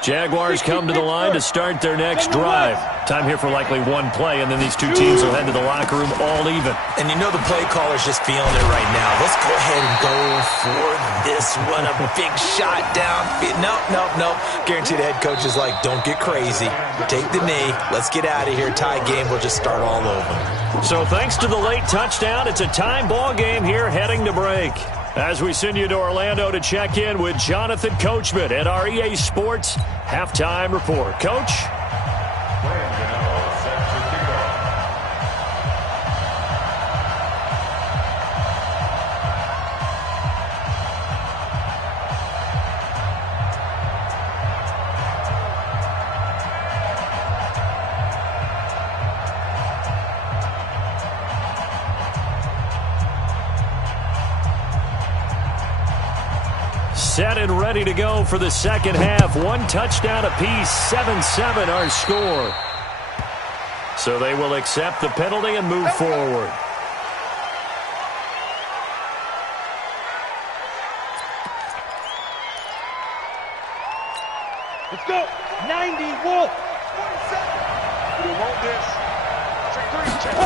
Jaguars come to the line to start their next drive. Time here for likely one play, and then these two teams will head to the locker room all even. And you know the play caller's just feeling it right now. Let's go ahead and go for this one. A big shot down. Nope. Guarantee the head coach is like, don't get crazy. Take the knee. Let's get out of here. Tie game. We'll just start all over. So thanks to the late touchdown, it's a time ball game here heading to break. As we send you to Orlando to check in with Jonathan Coachman at our EA Sports Halftime Report. Coach? Set and ready to go for the second half. One touchdown apiece, 7-7 our score. So they will accept the penalty and move forward. Let's go. 90, Wolf. We want this. Check 3.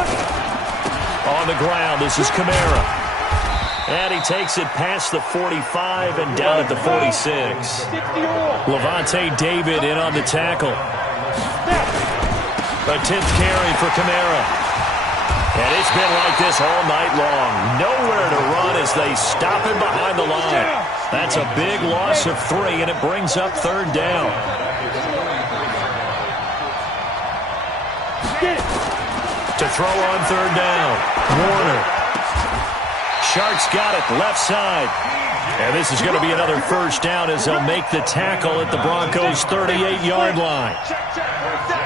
On the ground, this is Kamara. And he takes it past the 45 and down at the 46. Levante David in on the tackle. A 10th carry for Kamara. And it's been like this all night long. Nowhere to run as they stop him behind the line. That's a big loss of 3, and it brings up third down. To throw on third down, Warner. Shark's got it, left side. And this is going to be another first down as they'll make the tackle at the Broncos' 38-yard line.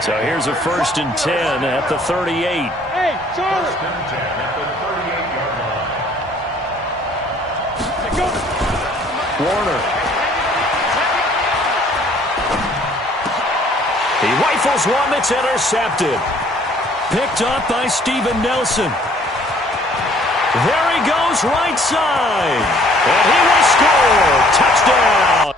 So here's a 1st and 10 at the 38. Hey, Charlie. Warner. He rifles one that's intercepted. Picked up by Steven Nelson. There he goes, right side. And he will score. Touchdown.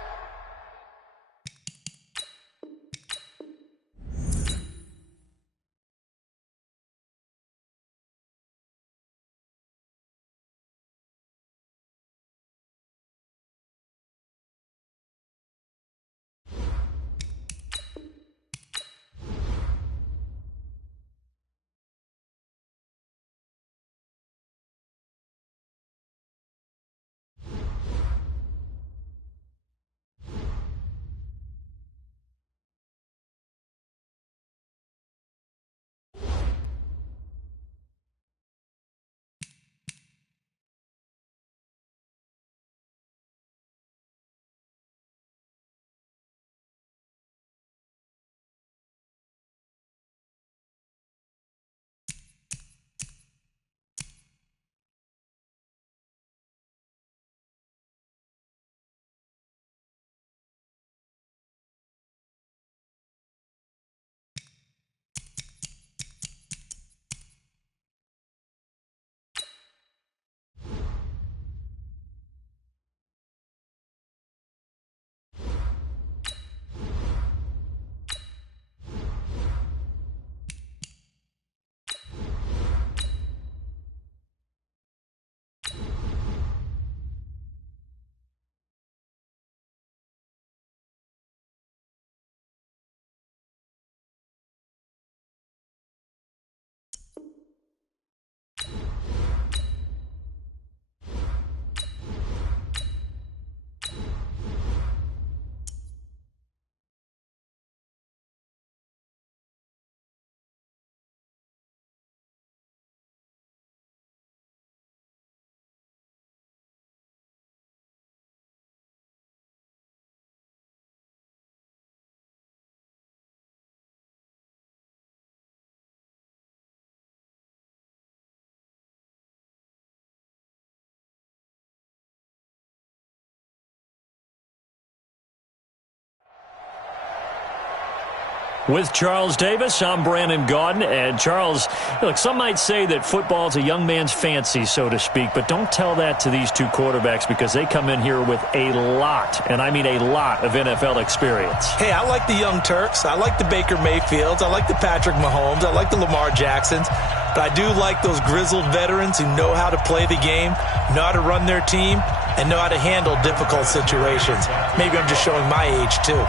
With Charles Davis, I'm Brandon Gaudin. And Charles, look, some might say that football is a young man's fancy, so to speak, but don't tell that to these two quarterbacks because they come in here with a lot, and I mean a lot, of NFL experience. Hey, I like the young Turks. I like the Baker Mayfields. I like the Patrick Mahomes. I like the Lamar Jacksons. But I do like those grizzled veterans who know how to play the game, know how to run their team, and know how to handle difficult situations. Maybe I'm just showing my age, too.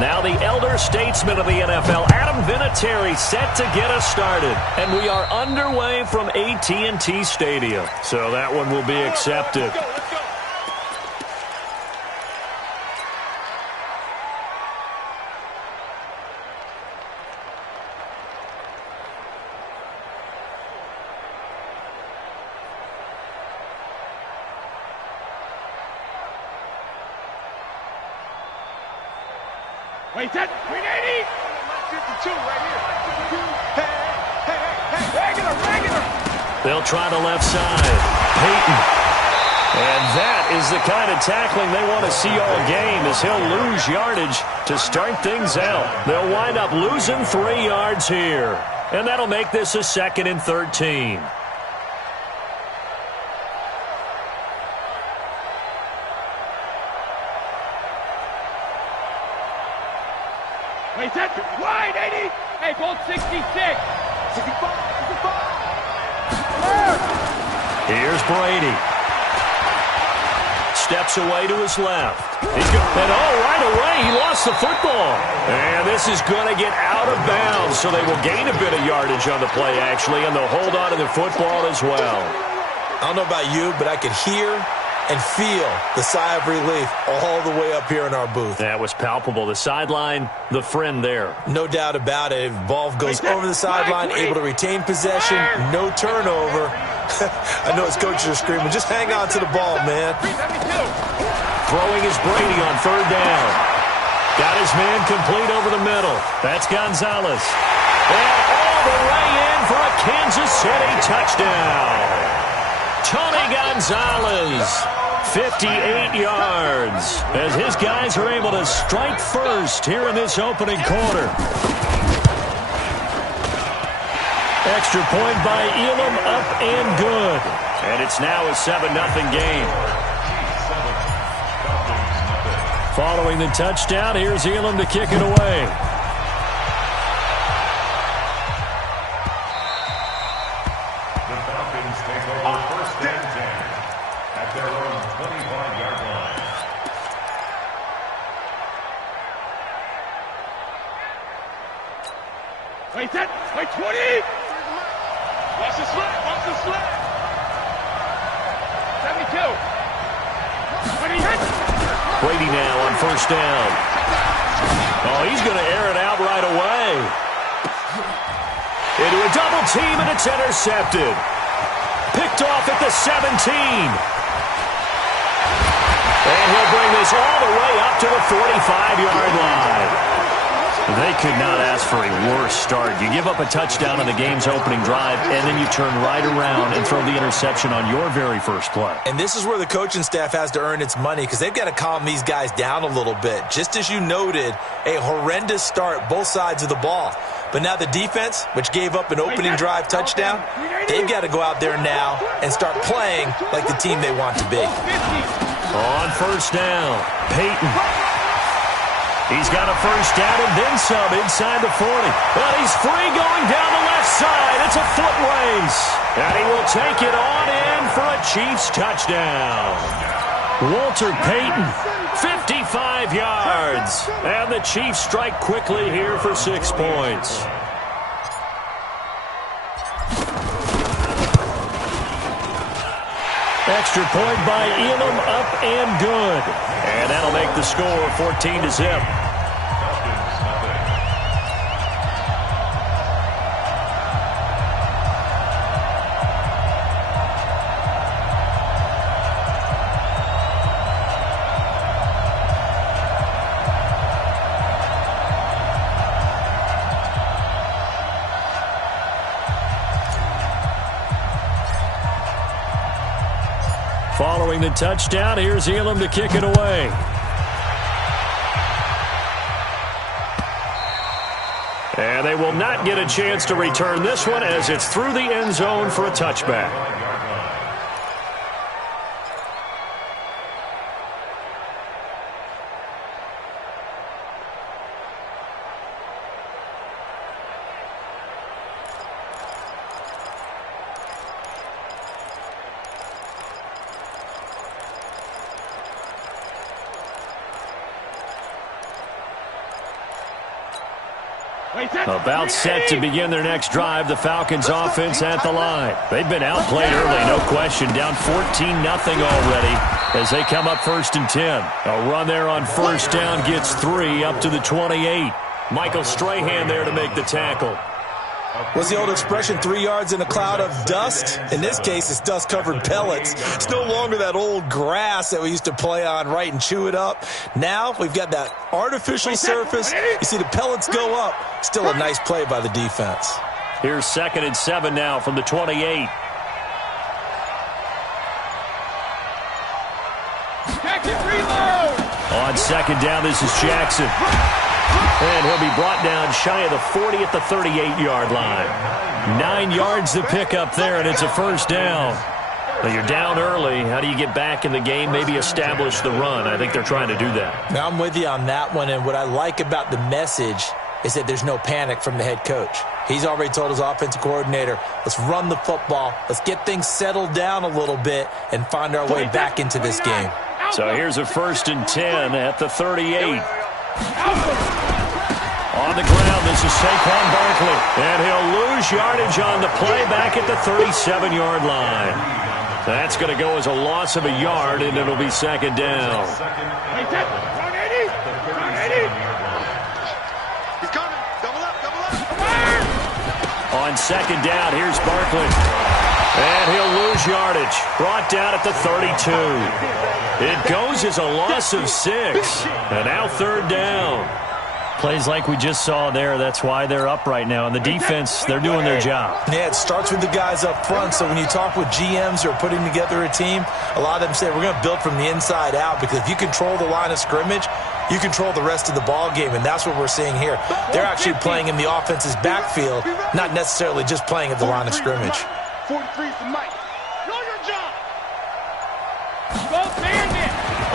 Now the elder statesman of the NFL, Adam Vinatieri, set to get us started. And we are underway from AT&T Stadium. So that one will be accepted. Wait, that 380? 52 right here. Hey. Regular. They'll try the left side. Peyton. And that is the kind of tackling they want to see all game as he'll lose yardage to start things out. They'll wind up losing 3 yards here. And that'll make this a 2nd and 13. Wait, that wide 80. Hey, goal 66. 65. Here's Brady. Steps away to his left. He's good. And right away, he lost the football. And this is going to get out of bounds, so they will gain a bit of yardage on the play, actually, and they'll hold on to the football as well. I don't know about you, but I could hear and feel the sigh of relief all the way up here in our booth. That was palpable. The sideline, the friend there. No doubt about it. Ball goes over the sideline, able to retain possession, no turnover. I know his coaches are screaming, just hang on to the ball, man. Throwing is Brady on third down. Got his man complete over the middle. That's Gonzalez. And all the way in for a Kansas City touchdown. Tony Gonzalez, 58 yards, as his guys are able to strike first here in this opening quarter. Extra point by Elam, up and good. And it's now a 7-0 game. Following the touchdown, here's Elam to kick it away. The Falcons take over first and 10 at their own 25-yard line. Wait, set. Wait, 20. Watch the slip. Watch the slip. 72. 20 hit. Brady now on first down. Oh, he's going to air it out right away. Into a double team, and it's intercepted. Picked off at the 17. And he'll bring this all the way up to the 45-yard line. They could not ask for a worse start. You give up a touchdown on the game's opening drive, and then you turn right around and throw the interception on your very first play. And this is where the coaching staff has to earn its money, because they've got to calm these guys down a little bit. Just as you noted, a horrendous start, both sides of the ball. But now the defense, which gave up an opening drive touchdown, they've got to go out there now and start playing like the team they want to be. On first down, Peyton. He's got a first down and then some inside the 40. But he's free going down the left side. It's a foot race. And he will take it on in for a Chiefs touchdown. Walter Payton, 55 yards. And the Chiefs strike quickly here for 6 points. Extra point by Elam, up and good. And that'll make the score 14-0. Following the touchdown, here's Elam to kick it away. And they will not get a chance to return this one as it's through the end zone for a touchback. About set to begin their next drive, the Falcons offense at the line. They've been outplayed early, no question. Down 14-0 already as they come up 1st and 10. A run there on first down gets 3 up to the 28. Michael Strahan there to make the tackle. What's the old expression, 3 yards in a cloud of dust? In this case, it's dust-covered pellets. It's no longer that old grass that we used to play on, right, and chew it up. Now we've got that artificial surface. You see the pellets go up. Still a nice play by the defense. Here's 2nd and 7 now from the 28. On 2nd down, this is Jackson. And he'll be brought down shy of the 40 at the 38-yard line. 9 yards to pick up there, and it's a first down. Well, you're down early. How do you get back in the game, maybe establish the run? I think they're trying to do that. Now, I'm with you on that one, and what I like about the message is that there's no panic from the head coach. He's already told his offensive coordinator, let's run the football, let's get things settled down a little bit and find our way back into this game. So here's a 1st and 10 at the 38. On the ground, this is Saquon Barkley. And he'll lose yardage on the play back at the 37-yard line. That's going to go as a loss of a yard, and it'll be second down. Wait, that. 180. 180. He's coming. Double up, double up. On second down, here's Barkley. And he'll lose yardage. Brought down at the 32. It goes as a loss of 6. And now third down. Plays like we just saw there. That's why they're up right now. And the defense, they're doing their job. Yeah, it starts with the guys up front. So when you talk with GMs who are putting together a team, a lot of them say we're going to build from the inside out, because if you control the line of scrimmage, you control the rest of the ball game, and that's what we're seeing here. They're actually playing in the offense's backfield, not necessarily just playing at the line of scrimmage. 43's the mic. Know your job. Go man.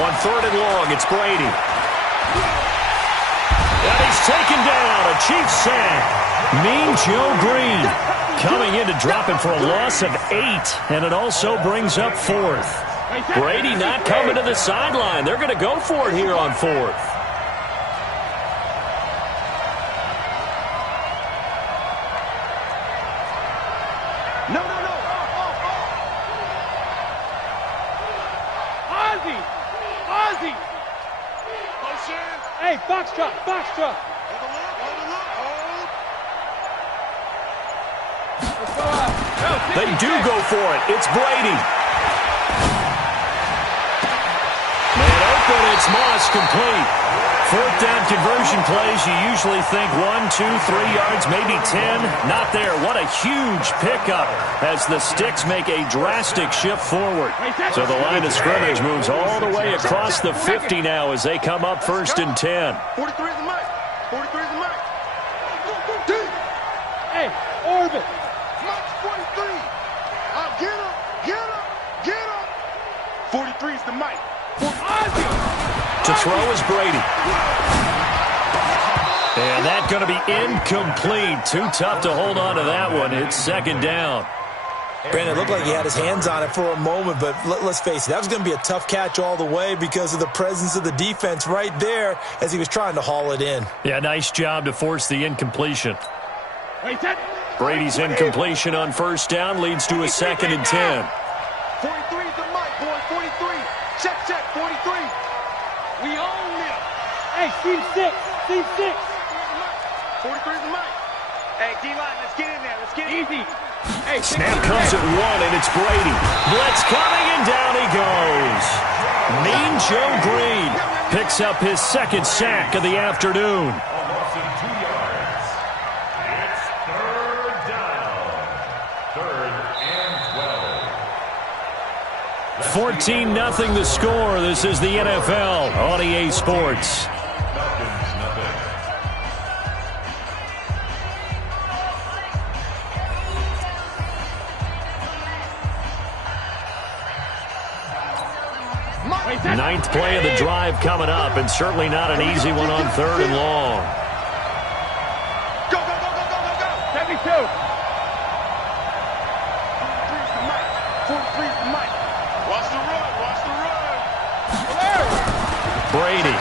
On third and long, it's Brady. And he's taken down. A Chiefs sack. Mean Joe Green coming in to drop him for a loss of 8, and it also brings up fourth. Brady not coming to the sideline. They're going to go for it here on fourth. No. Ozzy. Hey, box truck. Hold. They do go for it. It's Brady. Man open, it's Moss, complete. Fourth down conversion plays, you usually think 1, 2, 3 yards, maybe 10. Not there. What a huge pickup as the Sticks make a drastic shift forward. So the line of scrimmage moves all the way across the 50 now as they come up first and 10. 43's the mic. 43's the mic. Hey, Orbit. Mike's 43. Get him. 43's the mic. Ozzy. To throw is Brady. And that's going to be incomplete. Too tough to hold on to that one. It's second down. Brandon, it looked like he had his hands on it for a moment, but let's face it, that was going to be a tough catch all the way because of the presence of the defense right there as he was trying to haul it in. Yeah, nice job to force the incompletion. Wait, that. Brady's incompletion on first down leads to a second and 10. 43's the mic, boy. 43. Check. 43. We own them. Hey, team 6. 43's the mic. Hey, D-line, let's get in there. Let's get Easy. Hey, Snap comes at 1, and it's Brady. Blitz coming, and down he goes. Mean Joe Green picks up his second sack of the afternoon. Loss of 2 yards. It's third down. 3rd and 12. 14-0 the score. This is the NFL on EA Sports. Falcons, nothing. Ninth play of the drive coming up, and certainly not an easy one on third and long. Go. 72. 43's the mic. 43's the mic. Watch the run. Brady.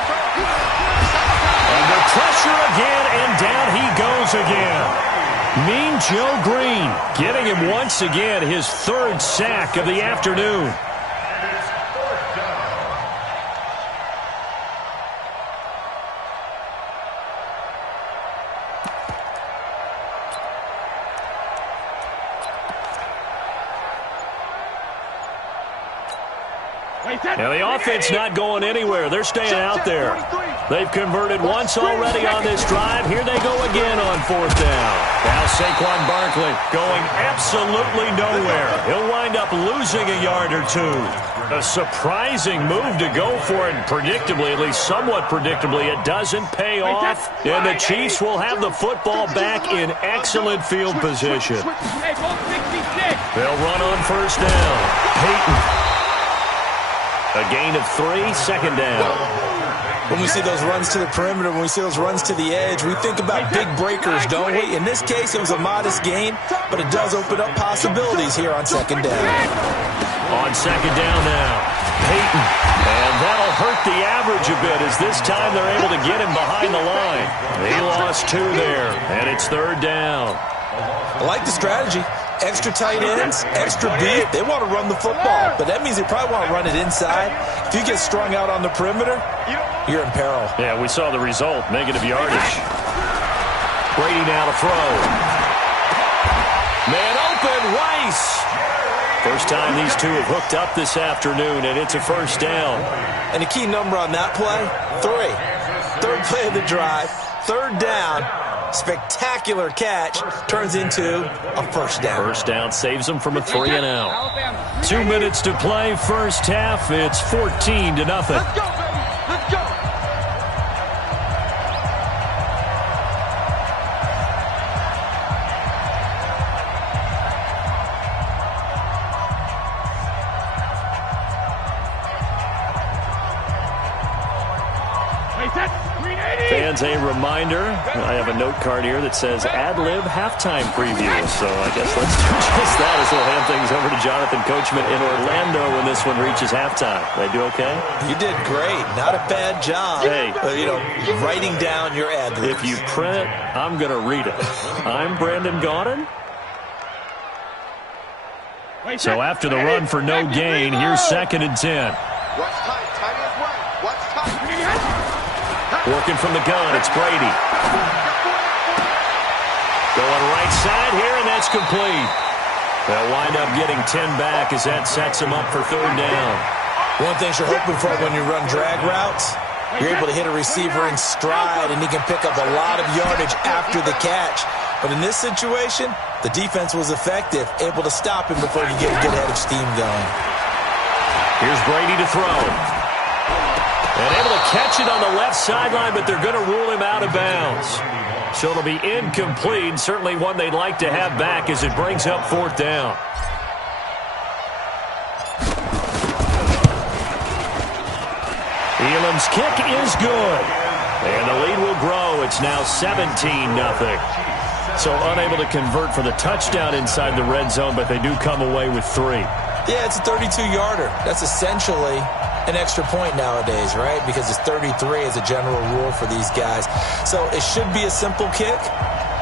Under pressure again, and down he goes again. Mean Joe Green getting him once again his third sack of the afternoon. Now the offense not going anywhere. They're staying out there. They've converted once already on this drive. Here they go again on fourth down. Now Saquon Barkley going absolutely nowhere. He'll wind up losing a yard or two. A surprising move to go for it. Predictably, at least somewhat predictably, it doesn't pay off. And the Chiefs will have the football back in excellent field position. Hey, ball 66. They'll run on first down. Peyton. A gain of 3, second down. When we see those runs to the perimeter, when we see those runs to the edge, we think about big breakers, don't we? In this case, it was a modest gain, but it does open up possibilities here on second down. On second down now, Peyton. And that'll hurt the average a bit as this time they're able to get him behind the line. He lost 2 there, and it's third down. I like the strategy. extra tight ends, extra beef, they want to run the football. But that means they probably want to run it inside. If you get strung out on the perimeter, you're in peril. Yeah, we saw the result, negative yardage. Brady now to throw. Man open, Rice. First time these two have hooked up this afternoon, and it's a first down. And the key number on that play, 3. Third play of the drive, third down, spectacular catch, turns into a first down. First down saves them from a 3-and-out. 2 minutes to play, first half. It's 14-0. Let's go, baby. Let's go. Fans, a reminder, I have a note card here that says ad-lib halftime preview. So I guess let's do just that as we'll hand things over to Jonathan Coachman in Orlando when this one reaches halftime. Did I do okay? You did great. Not a bad job. Hey. Writing down your ad-libs. If you print it, I'm going to read it. I'm Brandon Gaudin. So after the run for no gain, here's 2nd and 10. Watch tight. Tight is right. Watch tight. Working from the gun, it's Brady. Going right side here, and that's complete. They'll wind up getting 10 back as that sets them up for 3rd down. One thing you're hoping for when you run drag routes, you're able to hit a receiver in stride, and he can pick up a lot of yardage after the catch. But in this situation, the defense was effective, able to stop him before you get a good head of steam going. Here's Brady to throw. And able to catch it on the left sideline, but they're going to rule him out of bounds. So it'll be incomplete. Certainly one they'd like to have back as it brings up 4th down. Elam's kick is good. And the lead will grow. It's now 17-0. So unable to convert for the touchdown inside the red zone, but they do come away with 3. Yeah, it's a 32-yarder. That's essentially an extra point nowadays, right? Because it's 33 as a general rule for these guys. So it should be a simple kick.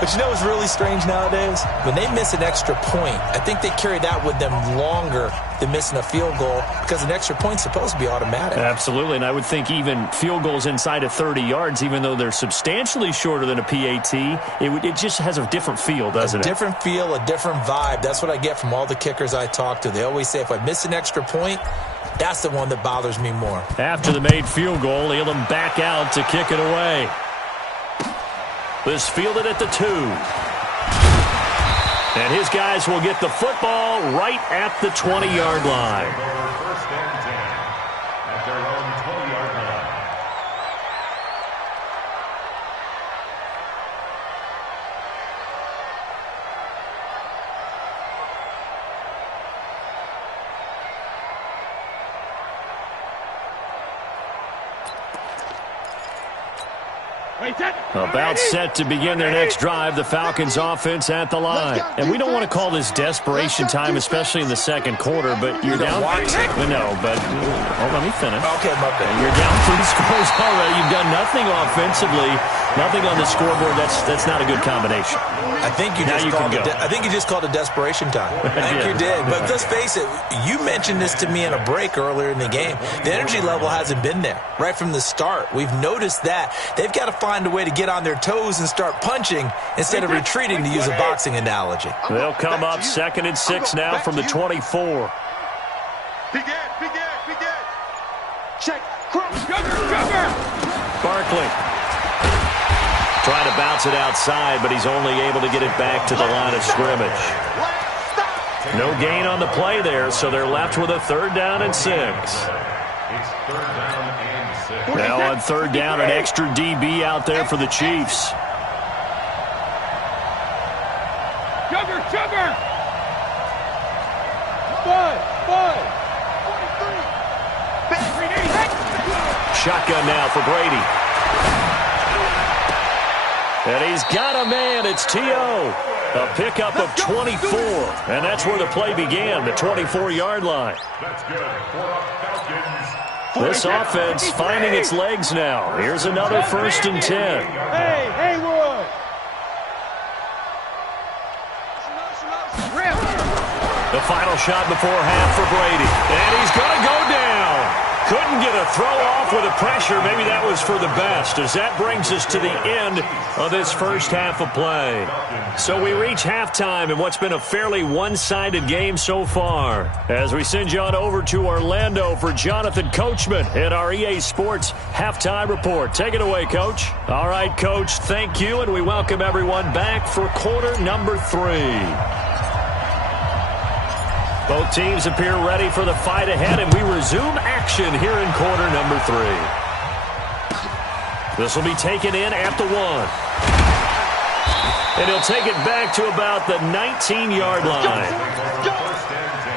But you know what's really strange nowadays? When they miss an extra point, I think they carry that with them longer than missing a field goal because an extra point's supposed to be automatic. Absolutely, and I would think even field goals inside of 30 yards, even though they're substantially shorter than a PAT, it just has a different feel, doesn't it? A different feel, a different vibe. That's what I get from all the kickers I talk to. They always say if I miss an extra point, that's the one that bothers me more. After the made field goal, Elam back out to kick it away. This fielded at the 2. And his guys will get the football right at the 20-yard line. First and 10 at their own 20-yard line. About set to begin their next drive, the Falcons offense at the line. And we don't want to call this desperation time, especially in the second quarter, but you're down. No, but let me finish. Okay, my bad. You're down 3 scores already. You've done nothing offensively, nothing on the scoreboard. That's not a good combination. I think you just called it desperation time. I think you did. But let's face it, you mentioned this to me in a break earlier in the game. The energy level hasn't been there right from the start. We've noticed that. They've got to find a way to get on their toes and start punching instead of retreating, to use a boxing analogy. They'll come up 2nd and 6 now from the 24. Big Ed. Check. Barkley trying to bounce it outside, but he's only able to get it back to the line of scrimmage. No gain on the play there, so they're left with a 3rd down and 6. It's 3rd down and 6. Now on 3rd down, an extra DB out there for the Chiefs. Sugar! Five! Shotgun now for Brady. And he's got a man. It's T.O. A pickup of 24. And that's where the play began, the 24-yard line. That's good. Falcons. This offense finding its legs now. Here's another 1st and 10. Hey, Haywood! The final shot before half for Brady. And he's going to go down. Couldn't get a throw off with the pressure. Maybe that was for the best, as that brings us to the end of this first half of play. So we reach halftime in what's been a fairly one-sided game so far. As we send you on over to Orlando for Jonathan Coachman at our EA Sports Halftime Report. Take it away, Coach. All right, Coach, thank you, and we welcome everyone back for quarter number 3. Both teams appear ready for the fight ahead, and we resume action here in quarter number 3. This will be taken in at the 1. And he'll take it back to about the 19-yard line. First and 10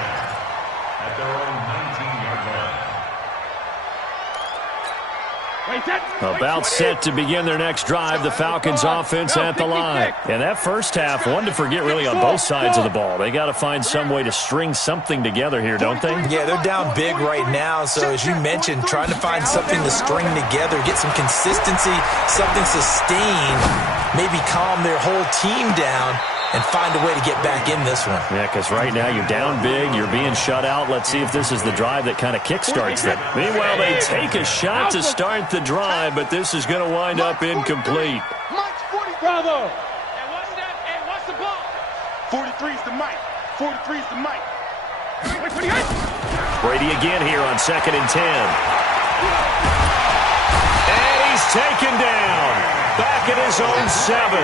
at their own 19-yard line. About set to begin their next drive, the Falcons offense at the line. And that first half, one to forget really on both sides of the ball. They got to find some way to string something together here, don't they? Yeah, they're down big right now. So as you mentioned, trying to find something to string together, get some consistency, something sustained, maybe calm their whole team down and find a way to get back in this one. Yeah, because right now you're down big, you're being shut out. Let's see if this is the drive that kind of kickstarts them. Meanwhile, they take a shot to start the drive, but this is going to wind up incomplete. Bravo! What's the ball? 43's the mic. 43's the mic. Brady again here on 2nd and 10. And he's taken down. Back at his own 7.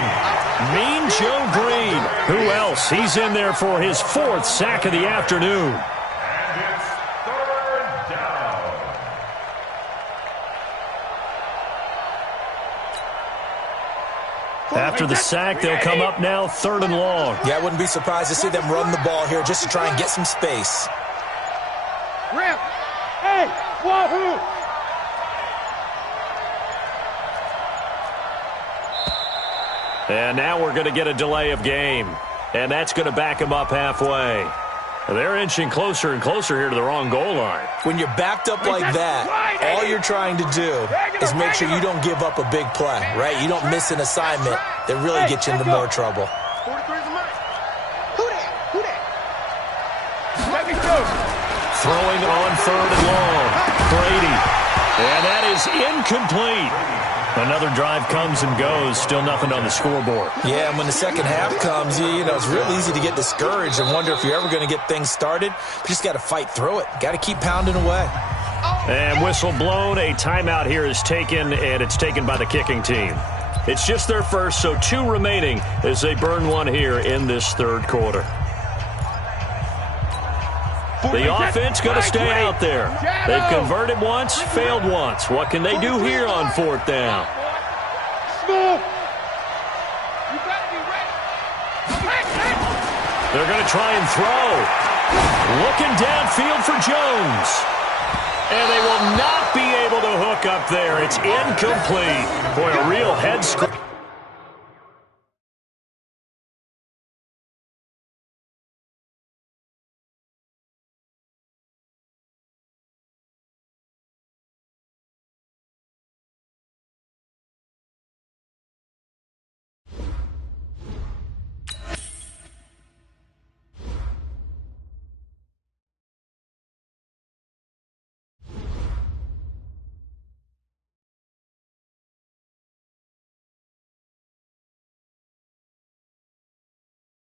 Mean Joe Green. Who else? He's in there for his 4th sack of the afternoon. And it's 3rd down. After the sack, they'll come up now 3rd and long. Yeah, I wouldn't be surprised to see them run the ball here just to try and get some space. Rip! Hey! Wahoo! And now we're going to get a delay of game. And that's going to back them up halfway. They're inching closer and closer here to the wrong goal line. When you're backed up like that, all you're trying to do is make sure you don't give up a big play, right? You don't miss an assignment that really gets you into more trouble. 43's the mic. Who that? Who that? Throwing on 3rd and long. Brady. And that is incomplete. Another drive comes and goes. Still nothing on the scoreboard. Yeah, and when the second half comes, you know, it's real easy to get discouraged and wonder if you're ever going to get things started. You just got to fight through it. Got to keep pounding away. And whistle blown. A timeout here is taken, and it's taken by the kicking team. It's just their first, so 2 remaining as they burn one here in this 3rd quarter. The offense going to stay out there. They've converted once, failed once. What can they do here on 4th down? They're going to try and throw. Looking downfield for Jones. And they will not be able to hook up there. It's incomplete. Boy, a real head scratch.